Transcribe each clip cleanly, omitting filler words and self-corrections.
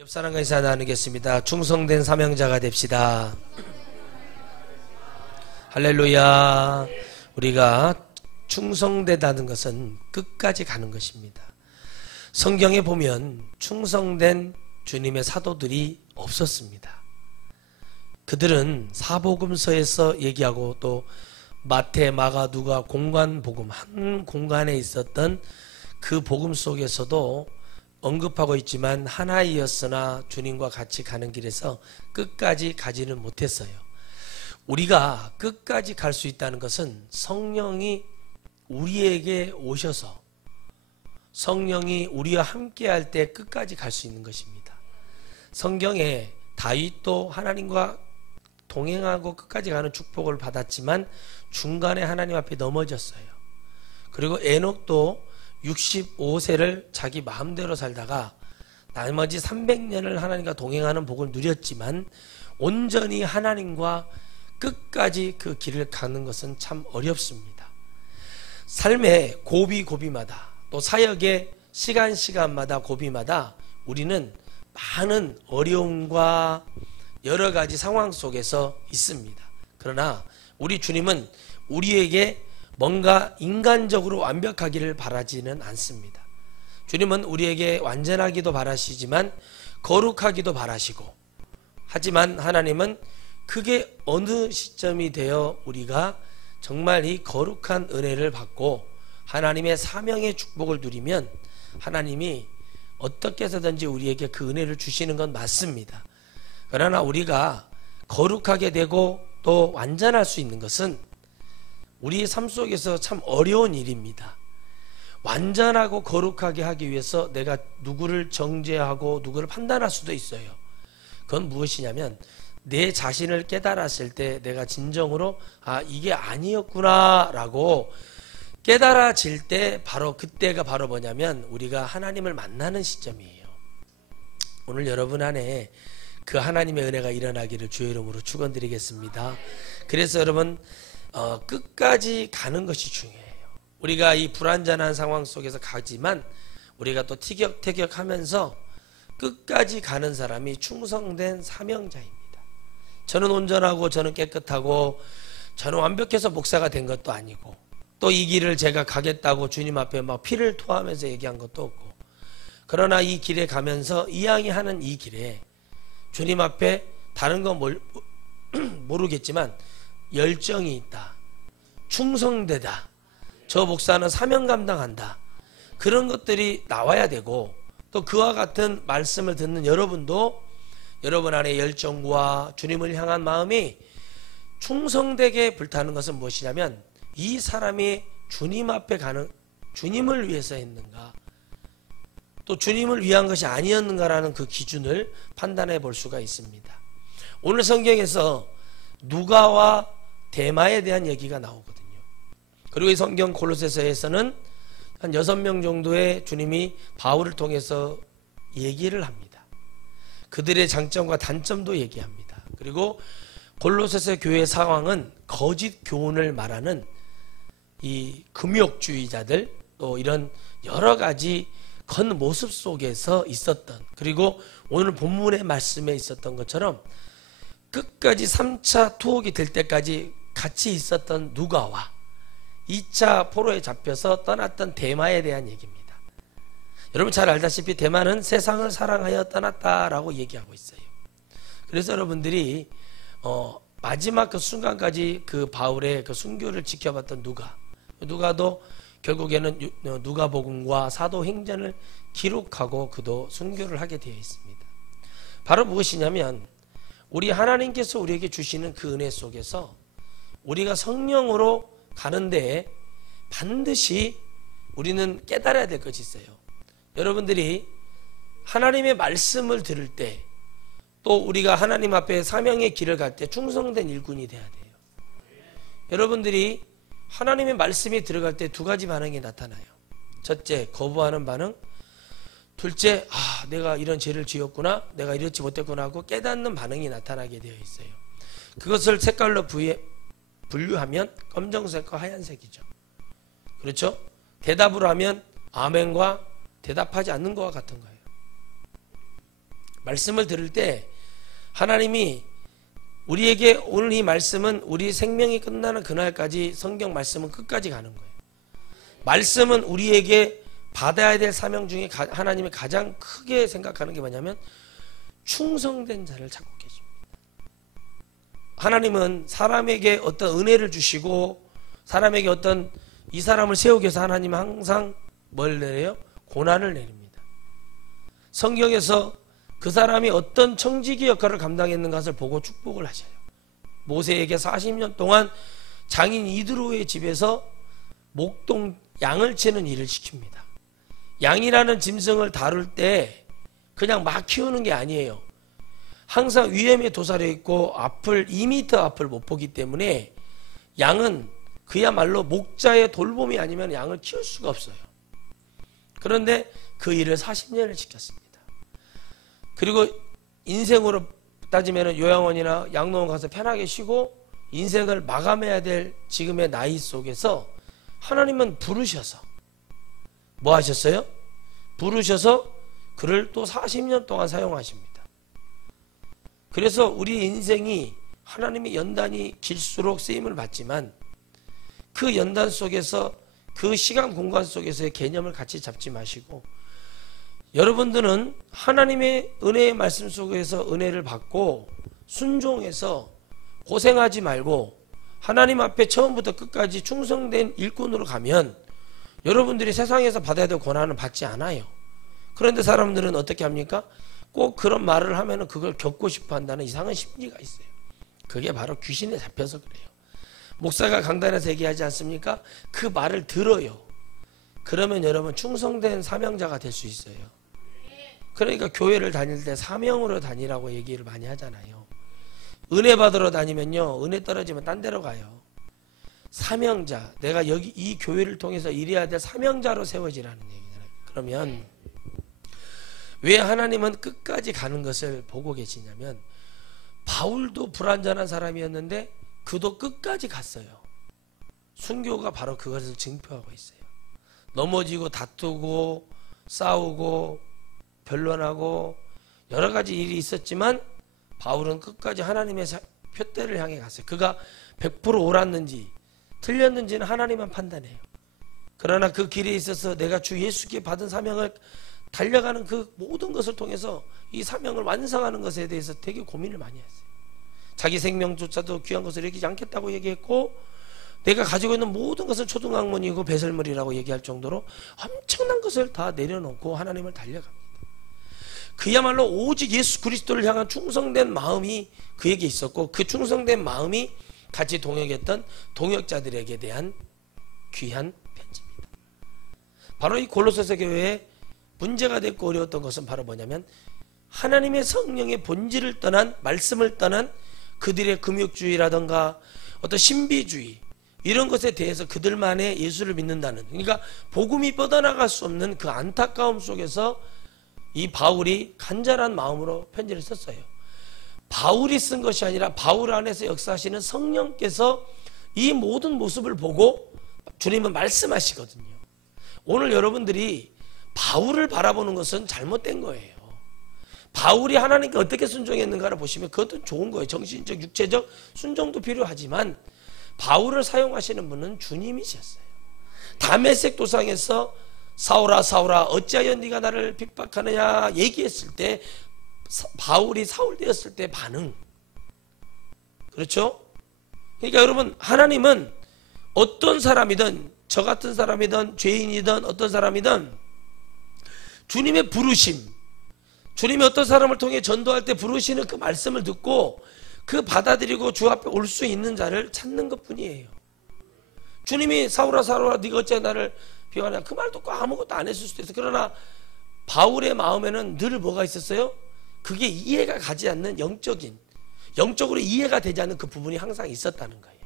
옆 사람과 인사 나누겠습니다. 충성된 사명자가 됩시다. 할렐루야. 우리가 충성되다는 것은 끝까지 가는 것입니다. 성경에 보면 충성된 주님의 사도들이 없었습니다. 그들은 사복음서에서 얘기하고 또 마태, 마가, 누가 공간복음 한 공간에 있었던 그 복음 속에서도 언급하고 있지만 하나이었으나 주님과 같이 가는 길에서 끝까지 가지는 못했어요. 우리가 끝까지 갈 수 있다는 것은 성령이 우리에게 오셔서 성령이 우리와 함께 할 때 끝까지 갈 수 있는 것입니다. 성경에 다윗도 하나님과 동행하고 끝까지 가는 축복을 받았지만 중간에 하나님 앞에 넘어졌어요. 그리고 에녹도 65세를 자기 마음대로 살다가 나머지 300년을 하나님과 동행하는 복을 누렸지만 온전히 하나님과 끝까지 그 길을 가는 것은 참 어렵습니다. 삶의 고비마다 또 사역의 시간마다 고비마다 우리는 많은 어려움과 여러 가지 상황 속에서 있습니다. 그러나 우리 주님은 우리에게 뭔가 인간적으로 완벽하기를 바라지는 않습니다. 주님은 우리에게 완전하기도 바라시지만 거룩하기도 바라시고, 하지만 하나님은 그게 어느 시점이 되어 우리가 정말 이 거룩한 은혜를 받고 하나님의 사명의 축복을 누리면 하나님이 어떻게 해서든지 우리에게 그 은혜를 주시는 건 맞습니다. 그러나 우리가 거룩하게 되고 또 완전할 수 있는 것은 우리의 삶 속에서 참 어려운 일입니다. 완전하고 거룩하게 하기 위해서 내가 누구를 정죄하고 누구를 판단할 수도 있어요. 그건 무엇이냐면 내 자신을 깨달았을 때 내가 진정으로 이게 아니었구나 라고 깨달아질 때 바로 그때가 바로 뭐냐면 우리가 하나님을 만나는 시점이에요. 오늘 여러분 안에 그 하나님의 은혜가 일어나기를 주의 이름으로 축원드리겠습니다. 그래서 여러분 끝까지 가는 것이 중요해요. 우리가 이 불완전한 상황 속에서 가지만 우리가 또 티격태격하면서 끝까지 가는 사람이 충성된 사명자입니다. 저는 온전하고 저는 깨끗하고 저는 완벽해서 목사가 된 것도 아니고 또 이 길을 제가 가겠다고 주님 앞에 막 피를 토하면서 얘기한 것도 없고, 그러나 이 길에 가면서 이양이 하는 이 길에 주님 앞에 다른 건 모르겠지만 열정이 있다, 충성되다, 저 목사는 사명 감당한다, 그런 것들이 나와야 되고, 또 그와 같은 말씀을 듣는 여러분도 여러분 안에 열정과 주님을 향한 마음이 충성되게 불타는 것은 무엇이냐면 이 사람이 주님 앞에 가는, 주님을 위해서 했는가 또 주님을 위한 것이 아니었는가라는 그 기준을 판단해 볼 수가 있습니다. 오늘 성경에서 누가와 데마에 대한 얘기가 나오거든요. 그리고 이 성경 골로새서에서는 한 6명 정도의 주님이 바울을 통해서 얘기를 합니다. 그들의 장점과 단점도 얘기합니다. 그리고 골로새서 교회 상황은 거짓 교훈을 말하는 이 금욕주의자들 또 이런 여러 가지 겉모습 속에서 있었던, 그리고 오늘 본문의 말씀에 있었던 것처럼 끝까지 3차 투옥이 될 때까지 같이 있었던 누가와 2차 포로에 잡혀서 떠났던 데마에 대한 얘기입니다. 여러분 잘 알다시피 데마는 세상을 사랑하여 떠났다라고 얘기하고 있어요. 그래서 여러분들이 마지막 그 순간까지 그 바울의 그 순교를 지켜봤던 누가도 결국에는 누가복음과 사도행전을 기록하고 그도 순교를 하게 되어 있습니다. 바로 무엇이냐면 우리 하나님께서 우리에게 주시는 그 은혜 속에서 우리가 성령으로 가는데 반드시 우리는 깨달아야 될 것이 있어요. 여러분들이 하나님의 말씀을 들을 때 또 우리가 하나님 앞에 사명의 길을 갈 때 충성된 일꾼이 돼야 돼요. 여러분들이 하나님의 말씀이 들어갈 때 두 가지 반응이 나타나요. 첫째, 거부하는 반응. 둘째, 내가 이런 죄를 지었구나, 내가 이렇지 못했구나 하고 깨닫는 반응이 나타나게 되어 있어요. 그것을 색깔로 분류하면 검정색과 하얀색이죠. 그렇죠? 대답을 하면 아멘과 대답하지 않는 것과 같은 거예요. 말씀을 들을 때 하나님이 우리에게 오늘 이 말씀은 우리 생명이 끝나는 그날까지 성경 말씀은 끝까지 가는 거예요. 말씀은 우리에게 받아야 될 사명 중에 하나님이 가장 크게 생각하는 게 뭐냐면 충성된 자를 찾고 계십니다. 하나님은 사람에게 어떤 은혜를 주시고 사람에게 어떤 이 사람을 세우기 위해서 하나님은 항상 뭘 내려요? 고난을 내립니다. 성경에서 그 사람이 어떤 청지기 역할을 감당했는가 것을 보고 축복을 하셔요. 모세에게 40년 동안 장인 이드로의 집에서 목동 양을 치는 일을 시킵니다. 양이라는 짐승을 다룰 때 그냥 막 키우는 게 아니에요. 항상 위험에 도사려 있고 앞을 2m 앞을 못 보기 때문에 양은 그야말로 목자의 돌봄이 아니면 양을 키울 수가 없어요. 그런데 그 일을 40년을 지켰습니다. 그리고 인생으로 따지면 요양원이나 양로원 가서 편하게 쉬고 인생을 마감해야 될 지금의 나이 속에서 하나님은 부르셔서 뭐 하셨어요? 부르셔서 그를 또 40년 동안 사용하십니다. 그래서 우리 인생이 하나님의 연단이 길수록 쓰임을 받지만 그 연단 속에서 그 시간 공간 속에서의 개념을 같이 잡지 마시고 여러분들은 하나님의 은혜의 말씀 속에서 은혜를 받고 순종해서 고생하지 말고 하나님 앞에 처음부터 끝까지 충성된 일꾼으로 가면 여러분들이 세상에서 받아야 될 고난은 받지 않아요. 그런데 사람들은 어떻게 합니까? 꼭 그런 말을 하면 그걸 겪고 싶어 한다는 이상한 심리가 있어요. 그게 바로 귀신에 잡혀서 그래요. 목사가 강단에서 얘기하지 않습니까? 그 말을 들어요. 그러면 여러분 충성된 사명자가 될 수 있어요. 그러니까 교회를 다닐 때 사명으로 다니라고 얘기를 많이 하잖아요. 은혜 받으러 다니면요, 은혜 떨어지면 딴 데로 가요. 사명자, 내가 여기 이 교회를 통해서 일해야 될 사명자로 세워지라는 얘기잖아요. 그러면 왜 하나님은 끝까지 가는 것을 보고 계시냐면 바울도 불완전한 사람이었는데 그도 끝까지 갔어요. 순교가 바로 그것을 증표하고 있어요. 넘어지고 다투고 싸우고 변론하고 여러 가지 일이 있었지만 바울은 끝까지 하나님의 표대를 향해 갔어요. 그가 100% 옳았는지 틀렸는지는 하나님만 판단해요. 그러나 그 길에 있어서 내가 주 예수께 받은 사명을 달려가는 그 모든 것을 통해서 이 사명을 완성하는 것에 대해서 되게 고민을 많이 했어요. 자기 생명조차도 귀한 것을 여기지 않겠다고 얘기했고 내가 가지고 있는 모든 것은 초등학문이고 배설물이라고 얘기할 정도로 엄청난 것을 다 내려놓고 하나님을 달려갑니다. 그야말로 오직 예수 그리스도를 향한 충성된 마음이 그에게 있었고 그 충성된 마음이 같이 동역했던 동역자들에게 대한 귀한 편지입니다. 바로 이 골로새서 교회에 문제가 됐고 어려웠던 것은 바로 뭐냐면 하나님의 성령의 본질을 떠난 말씀을 떠난 그들의 금욕주의라든가 어떤 신비주의 이런 것에 대해서 그들만의 예수를 믿는다는, 그러니까 복음이 뻗어나갈 수 없는 그 안타까움 속에서 이 바울이 간절한 마음으로 편지를 썼어요. 바울이 쓴 것이 아니라 바울 안에서 역사하시는 성령께서 이 모든 모습을 보고 주님은 말씀하시거든요. 오늘 여러분들이 바울을 바라보는 것은 잘못된 거예요. 바울이 하나님께 어떻게 순종했는가를 보시면 그것도 좋은 거예요. 정신적, 육체적 순종도 필요하지만 바울을 사용하시는 분은 주님이셨어요. 다메섹 도상에서 사울아 사울아 어찌하여 네가 나를 핍박하느냐 얘기했을 때 바울이 사울 되었을 때 반응, 그렇죠? 그러니까 여러분 하나님은 어떤 사람이든 저 같은 사람이든 죄인이든 어떤 사람이든 주님의 부르심, 주님이 어떤 사람을 통해 전도할 때 부르시는 그 말씀을 듣고 그 받아들이고 주 앞에 올 수 있는 자를 찾는 것뿐이에요. 주님이 사울아 사울아 네가 어찌 나를 비하냐 그 말 듣고 아무것도 안 했을 수도 있어요. 그러나 바울의 마음에는 늘 뭐가 있었어요? 그게 이해가 가지 않는 영적으로 이해가 되지 않는 그 부분이 항상 있었다는 거예요.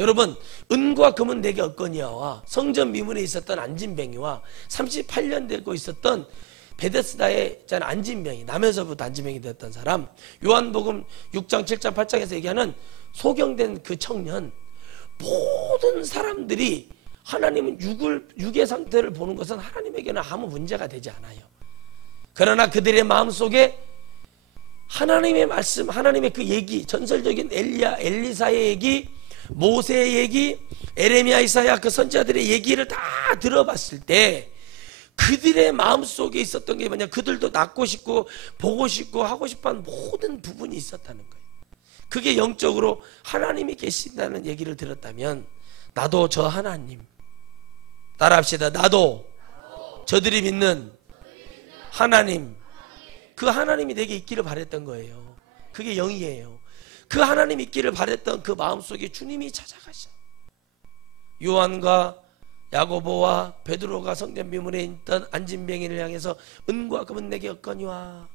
여러분 은과 금은 내게 없거니와 성전 미문에 있었던 안진뱅이와 38년 되고 있었던 베데스다의 안진뱅이, 남에서부터 안진뱅이 되었던 사람, 요한복음 6장 7장 8장에서 얘기하는 소경된 그 청년, 모든 사람들이 하나님은 육의 상태를 보는 것은 하나님에게는 아무 문제가 되지 않아요. 그러나 그들의 마음속에 하나님의 말씀, 하나님의 그 얘기, 전설적인 엘리야, 엘리사의 얘기, 모세의 얘기, 에레미야, 이사야 그 선지자들의 얘기를 다 들어봤을 때 그들의 마음속에 있었던 게 뭐냐, 그들도 낳고 싶고 보고 싶고 하고 싶어하는 모든 부분이 있었다는 거예요. 그게 영적으로 하나님이 계신다는 얘기를 들었다면 나도 저 하나님, 따라합시다. 나도 저들이 믿는 하나님, 그 하나님이 내게 있기를 바랬던 거예요. 그게 영이에요. 그 하나님 있기를 바랬던 그 마음속에 주님이 찾아가셔. 요한과 야고보와 베드로가 성전 비문에 있던 안진뱅이를 향해서 은과 금은 내게 없거니와,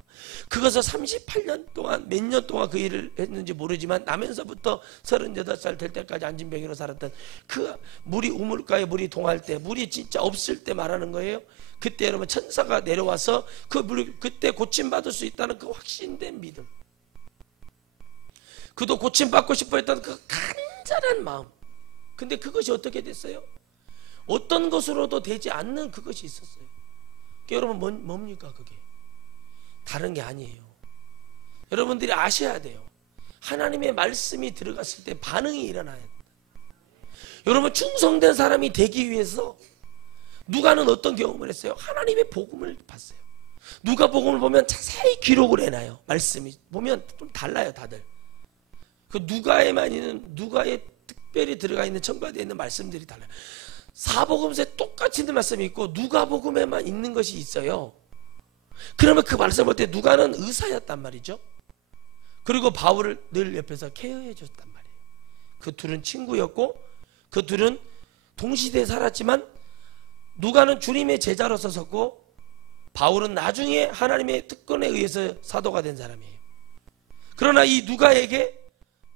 그것을 38년 동안 몇 년 동안 그 일을 했는지 모르지만 나면서부터 38살 될 때까지 안진뱅이로 살았던, 그 물이 우물가에 물이 동할 때, 물이 진짜 없을 때 말하는 거예요. 그때 여러분 천사가 내려와서 그 물, 그때 고침받을 수 있다는 그 확신된 믿음, 그도 고침받고 싶어 했던 그 간절한 마음. 근데 그것이 어떻게 됐어요? 어떤 것으로도 되지 않는 그것이 있었어요. 여러분 뭡니까 그게? 다른 게 아니에요. 여러분들이 아셔야 돼요. 하나님의 말씀이 들어갔을 때 반응이 일어나야 된다. 여러분 충성된 사람이 되기 위해서 누가는 어떤 경험을 했어요? 하나님의 복음을 봤어요. 누가 복음을 보면 자세히 기록을 해놔요. 말씀이 보면 좀 달라요 다들. 그 누가에만 있는, 누가에 특별히 들어가 있는 첨가되어 있는 말씀들이 달라요. 사복음서에 똑같이 있는 말씀이 있고 누가복음에만 있는 것이 있어요. 그러면 그 말씀 볼 때 누가는 의사였단 말이죠. 그리고 바울을 늘 옆에서 케어해 줬단 말이에요. 그 둘은 친구였고 그 둘은 동시대에 살았지만 누가는 주님의 제자로서 섰고 바울은 나중에 하나님의 특권에 의해서 사도가 된 사람이에요. 그러나 이 누가에게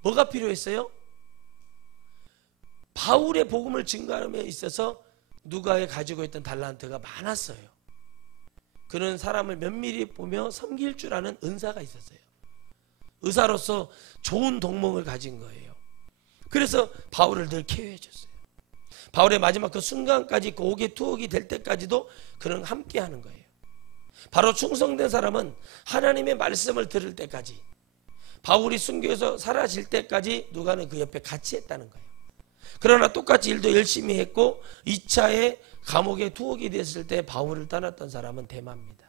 뭐가 필요했어요? 바울의 복음을 증거함에 있어서 누가에 가지고 있던 달란트가 많았어요. 그는 사람을 면밀히 보며 섬길 줄 아는 은사가 있었어요. 의사로서 좋은 동목을 가진 거예요. 그래서 바울을 늘 케어해 줬어요. 바울의 마지막 그 순간까지, 그 옥에 투옥이 될 때까지도 그는 함께 하는 거예요. 바로 충성된 사람은 하나님의 말씀을 들을 때까지, 바울이 순교해서 사라질 때까지 누가는 그 옆에 같이 했다는 거예요. 그러나 똑같이 일도 열심히 했고 2차에 감옥에 투옥이 됐을 때 바울을 떠났던 사람은 대마입니다.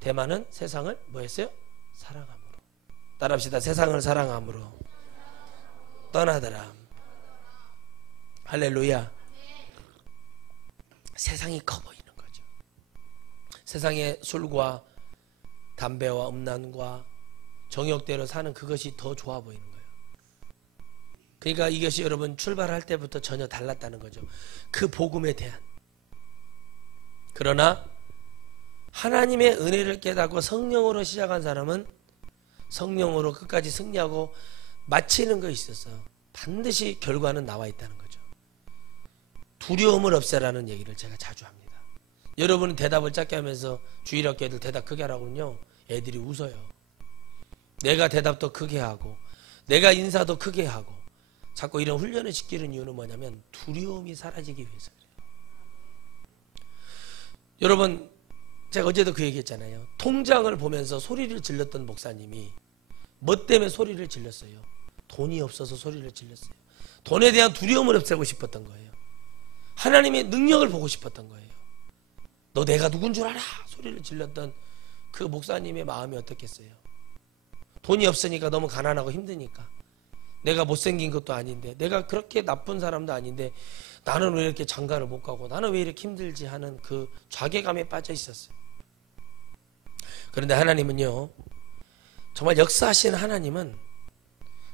대마는 세상을 뭐 했어요? 사랑함으로. 따라합시다. 세상을 사랑함으로 떠나더라. 할렐루야. 세상이 커 보이는 거죠. 세상의 술과 담배와 음란과 정욕대로 사는 그것이 더 좋아 보이는 거예요. 그러니까 이것이 여러분 출발할 때부터 전혀 달랐다는 거죠. 그 복음에 대한. 그러나 하나님의 은혜를 깨닫고 성령으로 시작한 사람은 성령으로 끝까지 승리하고 마치는 것이 있어서 반드시 결과는 나와 있다는 거죠. 두려움을 없애라는 얘기를 제가 자주 합니다. 여러분은 대답을 짧게 하면서 주일학교 애들 대답 크게 하라군요. 애들이 웃어요. 내가 대답도 크게 하고 내가 인사도 크게 하고 자꾸 이런 훈련을 시키는 이유는 뭐냐면 두려움이 사라지기 위해서 그래요. 여러분 제가 어제도 그 얘기했잖아요. 통장을 보면서 소리를 질렀던 목사님이 뭐 때문에 소리를 질렀어요? 돈이 없어서 소리를 질렀어요. 돈에 대한 두려움을 없애고 싶었던 거예요. 하나님의 능력을 보고 싶었던 거예요. 너 내가 누군 줄 알아? 소리를 질렀던 그 목사님의 마음이 어떻겠어요? 돈이 없으니까 너무 가난하고 힘드니까, 내가 못생긴 것도 아닌데, 내가 그렇게 나쁜 사람도 아닌데 나는 왜 이렇게 장가를 못 가고 나는 왜 이렇게 힘들지 하는 그 자괴감에 빠져 있었어요. 그런데 하나님은요, 정말 역사하시는 하나님은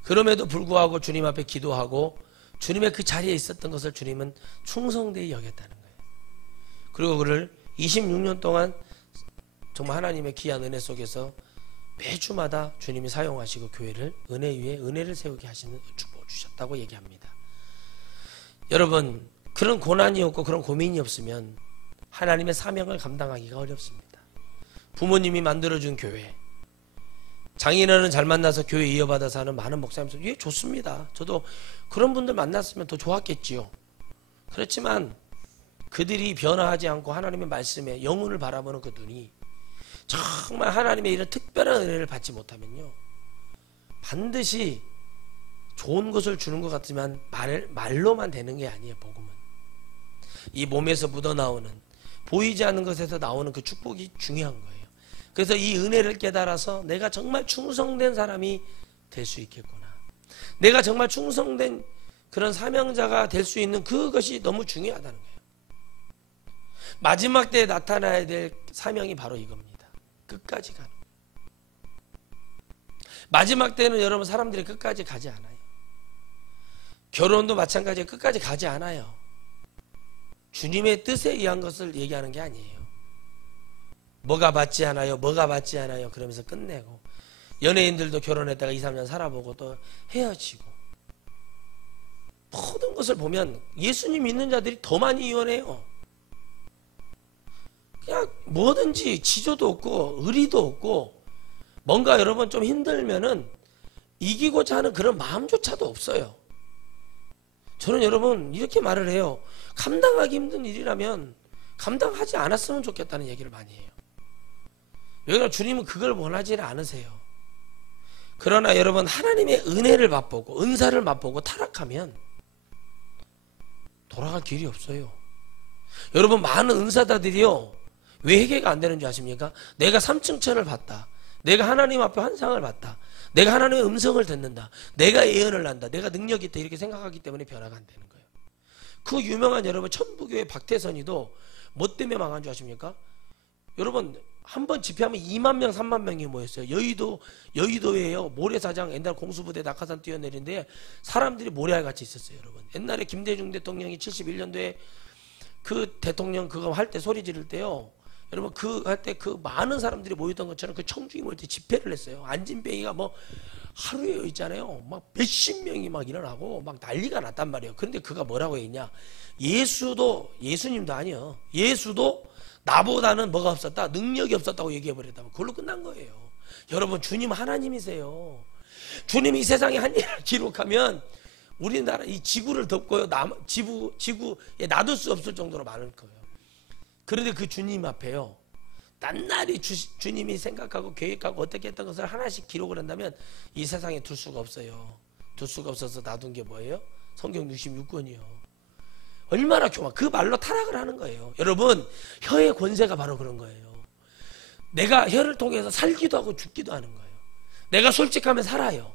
그럼에도 불구하고 주님 앞에 기도하고 주님의 그 자리에 있었던 것을 주님은 충성되이 여겼다는 거예요. 그리고 그를 26년 동안 정말 하나님의 귀한 은혜 속에서 매주마다 주님이 사용하시고 교회를 은혜 위에 은혜를 세우게 하시는 축복을 주셨다고 얘기합니다. 여러분 그런 고난이 없고 그런 고민이 없으면 하나님의 사명을 감당하기가 어렵습니다. 부모님이 만들어준 교회, 장인어른 잘 만나서 교회 이어받아서 하는 많은 목사님들, 예, 좋습니다. 저도 그런 분들 만났으면 더 좋았겠지요. 그렇지만 그들이 변화하지 않고 하나님의 말씀에 영혼을 바라보는 그 눈이 정말 하나님의 이런 특별한 은혜를 받지 못하면요, 반드시 좋은 것을 주는 것 같지만 말로만 되는 게 아니에요. 복음은 이 몸에서 묻어나오는, 보이지 않는 것에서 나오는 그 축복이 중요한 거예요. 그래서 이 은혜를 깨달아서 내가 정말 충성된 사람이 될 수 있겠구나, 내가 정말 충성된 그런 사명자가 될 수 있는 그것이 너무 중요하다는 거예요. 마지막 때에 나타나야 될 사명이 바로 이겁니다. 끝까지 가는. 마지막 때는 여러분 사람들이 끝까지 가지 않아요. 결혼도 마찬가지로 끝까지 가지 않아요. 주님의 뜻에 의한 것을 얘기하는 게 아니에요. 뭐가 맞지 않아요, 뭐가 맞지 않아요 그러면서 끝내고, 연예인들도 결혼했다가 2, 3년 살아보고 또 헤어지고, 모든 것을 보면 예수님 믿는 자들이 더 많이 이혼해요. 그냥 뭐든지 지조도 없고 의리도 없고, 뭔가 여러분 좀 힘들면은 이기고자 하는 그런 마음조차도 없어요. 저는 여러분 이렇게 말을 해요. 감당하기 힘든 일이라면 감당하지 않았으면 좋겠다는 얘기를 많이 해요. 왜냐하면 주님은 그걸 원하지 않으세요. 그러나 여러분 하나님의 은혜를 맛보고 은사를 맛보고 타락하면 돌아갈 길이 없어요. 여러분 많은 은사자들이요, 왜 회개가 안 되는 줄 아십니까? 내가 3층 천을 봤다, 내가 하나님 앞에 환상을 봤다, 내가 하나님의 음성을 듣는다, 내가 예언을 한다, 내가 능력이 있다, 이렇게 생각하기 때문에 변화가 안 되는 거예요. 그 유명한 여러분 천부교의 박태선이도 뭐 때문에 망한 줄 아십니까? 여러분 한 번 집회하면 2만 명 3만 명이 모였어요. 여의도에요, 모래사장, 옛날 공수부대 낙하산 뛰어내리는데 사람들이 모래알같이 있었어요. 여러분 옛날에 김대중 대통령이 71년도에 그 대통령 그거 할 때 소리 지를 때요, 여러분 그 할 때 그 많은 사람들이 모였던 것처럼 그 청중이 모일 때 집회를 했어요. 안진뱅이가 뭐 하루에 있잖아요, 막 몇십 명이 막 일어나고 막 난리가 났단 말이에요. 그런데 그가 뭐라고 했냐, 예수님도 아니요, 예수도 나보다는 뭐가 없었다, 능력이 없었다고 얘기해버렸다. 그걸로 끝난 거예요. 여러분 주님 하나님이세요. 주님이 이 세상에 한 일을 기록하면 우리나라 이 지구를 덮고요, 지구에 놔둘 수 없을 정도로 많을 거예요. 그런데 그 주님 앞에요, 낱낱이 주님이 생각하고 계획하고 어떻게 했던 것을 하나씩 기록을 한다면 이 세상에 둘 수가 없어요. 둘 수가 없어서 놔둔 게 뭐예요? 성경 66권이요. 얼마나 그 말로 타락을 하는 거예요. 여러분 혀의 권세가 바로 그런 거예요. 내가 혀를 통해서 살기도 하고 죽기도 하는 거예요. 내가 솔직하면 살아요.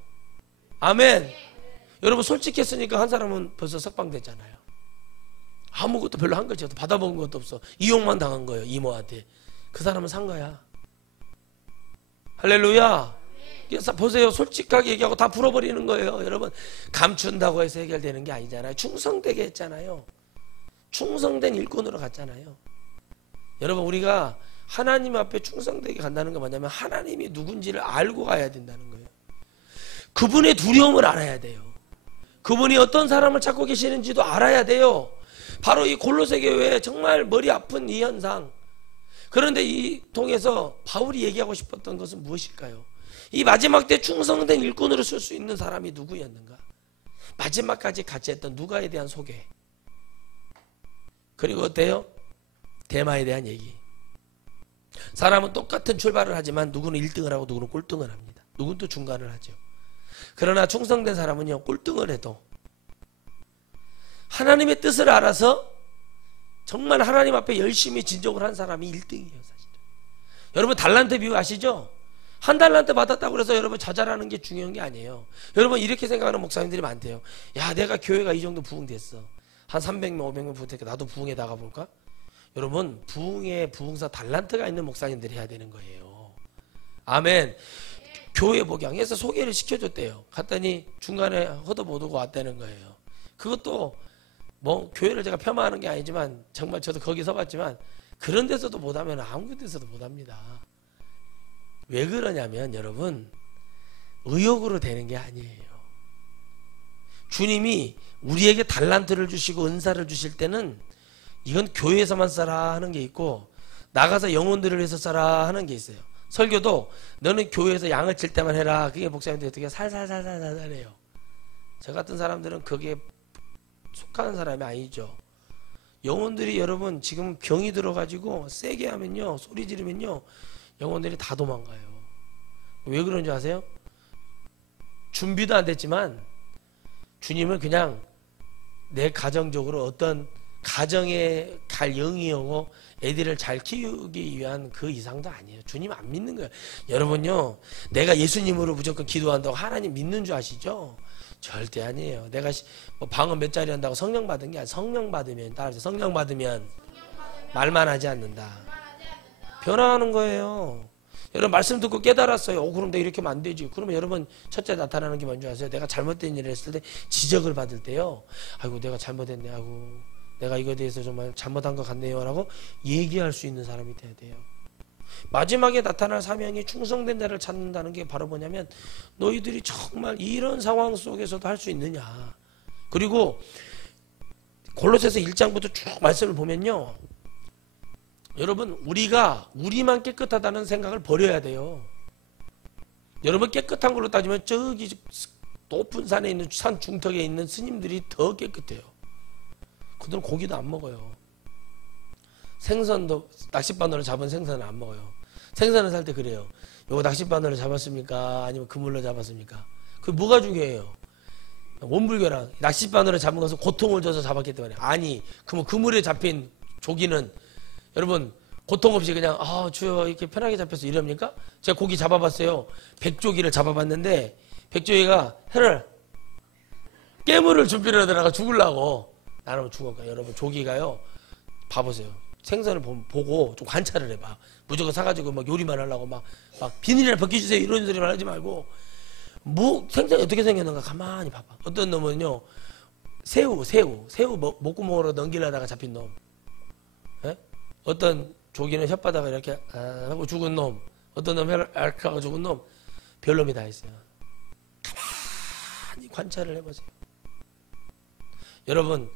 아멘. 여러분 솔직했으니까 한 사람은 벌써 석방됐잖아요. 아무것도 별로 한 거지 받아본 것도 없어. 이용만 당한 거예요, 이모한테. 그 사람은 산 거야. 할렐루야. 그래서 보세요, 솔직하게 얘기하고 다 풀어버리는 거예요. 여러분 감춘다고 해서 해결되는 게 아니잖아요. 충성되게 했잖아요. 충성된 일꾼으로 갔잖아요. 여러분 우리가 하나님 앞에 충성되게 간다는 건 뭐냐면 하나님이 누군지를 알고 가야 된다는 거예요. 그분의 두려움을 알아야 돼요. 그분이 어떤 사람을 찾고 계시는지도 알아야 돼요. 바로 이 골로새 교회에 정말 머리 아픈 이 현상. 그런데 이 통해서 바울이 얘기하고 싶었던 것은 무엇일까요? 이 마지막 때 충성된 일꾼으로 쓸 수 있는 사람이 누구였는가? 마지막까지 같이 했던 누가에 대한 소개, 그리고 어때요? 데마에 대한 얘기. 사람은 똑같은 출발을 하지만 누구는 1등을 하고 누구는 꼴등을 합니다. 누구는 또 중간을 하죠. 그러나 충성된 사람은요, 꼴등을 해도 하나님의 뜻을 알아서 정말 하나님 앞에 열심히 진정을 한 사람이 1등이에요 사실은. 여러분 달란트 비유 아시죠? 한 달란트 받았다고 해서 여러분 자잘하는 게 중요한 게 아니에요. 여러분 이렇게 생각하는 목사님들이 많대요. 야, 내가 교회가 이 정도 부흥됐어, 한 300명 500명 부흥됐으니까 나도 부흥에 나가볼까? 여러분 부흥에 부흥사 달란트가 있는 목사님들이 해야 되는 거예요. 아멘. 교회 복양해서 소개를 시켜줬대요. 갔더니 중간에 허도 못 오고 왔다는 거예요. 그것도 뭐 교회를 제가 폄하하는 게 아니지만 정말 저도 거기 서봤지만 그런 데서도 못하면 아무 데서도 못합니다. 왜 그러냐면 여러분 의욕으로 되는 게 아니에요. 주님이 우리에게 달란트를 주시고 은사를 주실 때는 이건 교회에서만 써라 하는 게 있고 나가서 영혼들을 위해서 써라 하는 게 있어요. 설교도 너는 교회에서 양을 칠 때만 해라. 그게 목사님들이 어떻게 살살살살살 해요. 저 같은 사람들은 거기에 속하는 사람이 아니죠. 영혼들이 여러분 지금 병이 들어가지고 세게 하면요, 소리 지르면요, 영혼들이 다 도망가요. 왜 그런지 아세요? 준비도 안 됐지만 주님은 그냥 내 가정적으로 어떤 가정에 갈 영이요 애들을 잘 키우기 위한 그 이상도 아니에요. 주님 안 믿는 거예요. 여러분요, 내가 예수님으로 무조건 기도한다고 하나님 믿는 줄 아시죠? 절대 아니에요. 내가 뭐 방언 몇 자리 한다고 성령 받은 게 아니라 성령 받으면, 따라서 성령 받으면 말만 하지 않는다. 변화하는 거예요. 여러분 말씀 듣고 깨달았어요. 그럼 내가 이렇게 하면 안 되지. 그러면 여러분 첫째 나타나는 게 뭔지 아세요? 내가 잘못된 일을 했을 때 지적을 받을 때요. 아이고 내가 잘못했네. 아이고 내가 이거에 대해서 정말 잘못한 것 같네요. 라고 얘기할 수 있는 사람이 돼야 돼요. 마지막에 나타날 사명이 충성된 자를 찾는다는 게 바로 뭐냐면 너희들이 정말 이런 상황 속에서도 할 수 있느냐. 그리고 골로새서 1장부터 쭉 말씀을 보면요. 여러분 우리가 우리만 깨끗하다는 생각을 버려야 돼요. 여러분 깨끗한 걸로 따지면 저기 높은 산에 있는 산 중턱에 있는 스님들이 더 깨끗해요. 그들은 고기도 안 먹어요. 생선도 낚싯바늘로 잡은 생선을 안 먹어요. 생선을 살 때 그래요. 요거 낚싯바늘로 잡았습니까? 아니면 그물로 잡았습니까? 그게 뭐가 중요해요? 원불교랑 낚싯바늘로 잡은 것은 고통을 줘서 잡았기 때문에. 아니 그러면 그물에 잡힌 조기는 여러분 고통 없이 그냥 주여 이렇게 편하게 잡혀서 이럽니까? 제가 고기 잡아봤어요. 백조기를 잡아봤는데 백조기가 혀를 깨물을 준비를 하다가 죽으려고. 나는 죽을까? 여러분 조기가요. 봐보세요. 생선을 보고 좀 관찰을 해봐. 무조건 사가지고 막 요리만 하려고 막 비닐이나 벗겨주세요 이런 소리만 하지 말고 뭐 생선이 어떻게 생겼는가 가만히 봐봐. 어떤 놈은요 새우 목구멍으로 넘기려다가 잡힌 놈. 에? 어떤 조기는 혓바닥을 이렇게 하고 죽은 놈. 어떤 놈 혀를 앓고 하고 죽은 놈. 별 놈이 다 있어요. 가만히 관찰을 해보세요. 여러분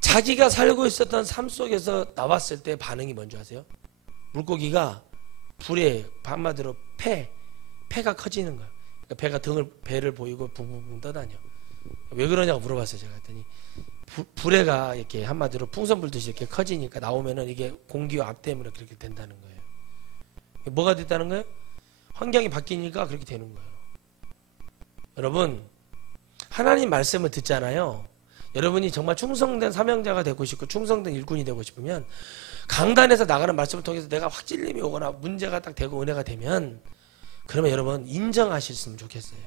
자기가 살고 있었던 삶 속에서 나왔을 때 반응이 뭔지 아세요? 물고기가 불에 한마디로 폐가 커지는 거예요. 그러니까 배를 보이고 붕붕붕 떠다녀. 왜 그러냐고 물어봤어요. 제가 했더니 불에가 이렇게 한마디로 풍선 불듯이 이렇게 커지니까 나오면은 이게 공기와 압 때문에 그렇게 된다는 거예요. 뭐가 됐다는 거예요? 환경이 바뀌니까 그렇게 되는 거예요. 여러분 하나님 말씀을 듣잖아요. 여러분이 정말 충성된 사명자가 되고 싶고 충성된 일꾼이 되고 싶으면 강단에서 나가는 말씀을 통해서 내가 확 찔림이 오거나 문제가 딱 되고 은혜가 되면 그러면 여러분 인정하셨으면 좋겠어요.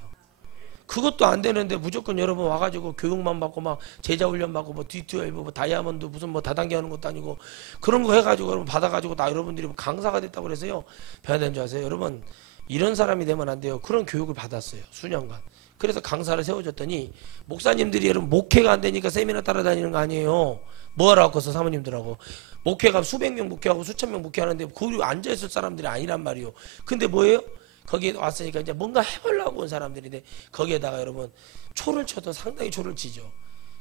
그것도 안 되는데 무조건 여러분 와가지고 교육만 받고 막 제자 훈련 받고 뭐 D12 뭐 다이아몬드 무슨 뭐 다단계 하는 것도 아니고 그런 거 해가지고 여러분 받아가지고 나 여러분들이 뭐 강사가 됐다고 그래서요 배워야 되는 줄 아세요? 여러분 이런 사람이 되면 안 돼요. 그런 교육을 받았어요. 수년간. 그래서 강사를 세워줬더니 목사님들이 여러분 목회가 안 되니까 세미나 따라다니는 거 아니에요. 뭐하러 왔겠어 사모님들하고. 목회가 수백 명 목회하고 수천 명 목회하는데 거기 앉아있을 사람들이 아니란 말이에요. 근데 뭐예요? 거기에 왔으니까 이제 뭔가 해보려고 온 사람들인데 거기에다가 여러분 초를 쳐도 상당히 초를 치죠.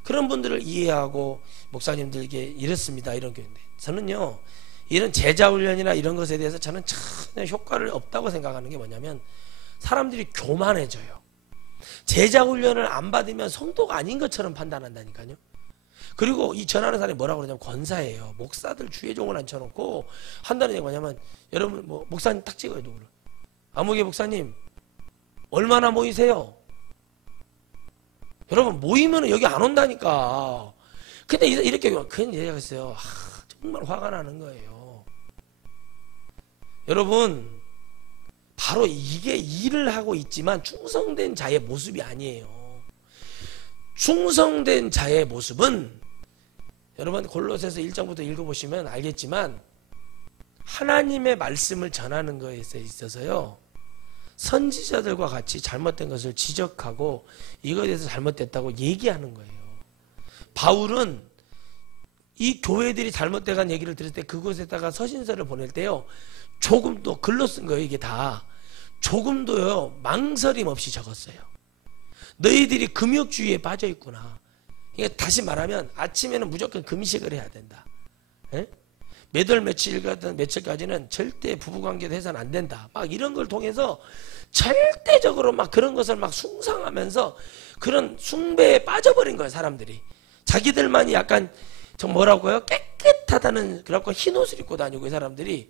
그런 분들을 이해하고 목사님들에게 이렇습니다 이런 교회인데 저는요 이런 제자훈련이나 이런 것에 대해서 저는 전혀 효과를 없다고 생각하는 게 뭐냐면 사람들이 교만해져요. 제자훈련을 안 받으면 성도가 아닌 것처럼 판단한다니까요. 그리고 이 전하는 사람이 뭐라고 그러냐면 권사예요. 목사들 주의종을 앉혀놓고 한다는 얘기가 뭐냐면 여러분 뭐 목사님 딱 찍어요 누구를. 아무개 목사님 얼마나 모이세요? 여러분 모이면 여기 안 온다니까. 근데 이렇게 그런 얘기가 있어요. 정말 화가 나는 거예요. 여러분 바로 이게 일을 하고 있지만 충성된 자의 모습이 아니에요. 충성된 자의 모습은 여러분 골로새서 1장부터 읽어보시면 알겠지만 하나님의 말씀을 전하는 것에 있어서요 선지자들과 같이 잘못된 것을 지적하고 이거에 대해서 잘못됐다고 얘기하는 거예요. 바울은 이 교회들이 잘못돼간 얘기를 들을 때 그곳에다가 서신서를 보낼 때요 조금도 글로 쓴 거예요. 이게 다 조금도요 망설임 없이 적었어요. 너희들이 금욕주의에 빠져 있구나. 이게 다시 말하면 아침에는 무조건 금식을 해야 된다. 에? 몇 월 며칠까지는 절대 부부관계도 해서는 안 된다. 막 이런 걸 통해서 절대적으로 막 그런 것을 막 숭상하면서 그런 숭배에 빠져버린 거예요. 사람들이 자기들만이 약간 저 뭐라고요? 깨끗하다는 그래갖고 흰 옷을 입고 다니고 이 사람들이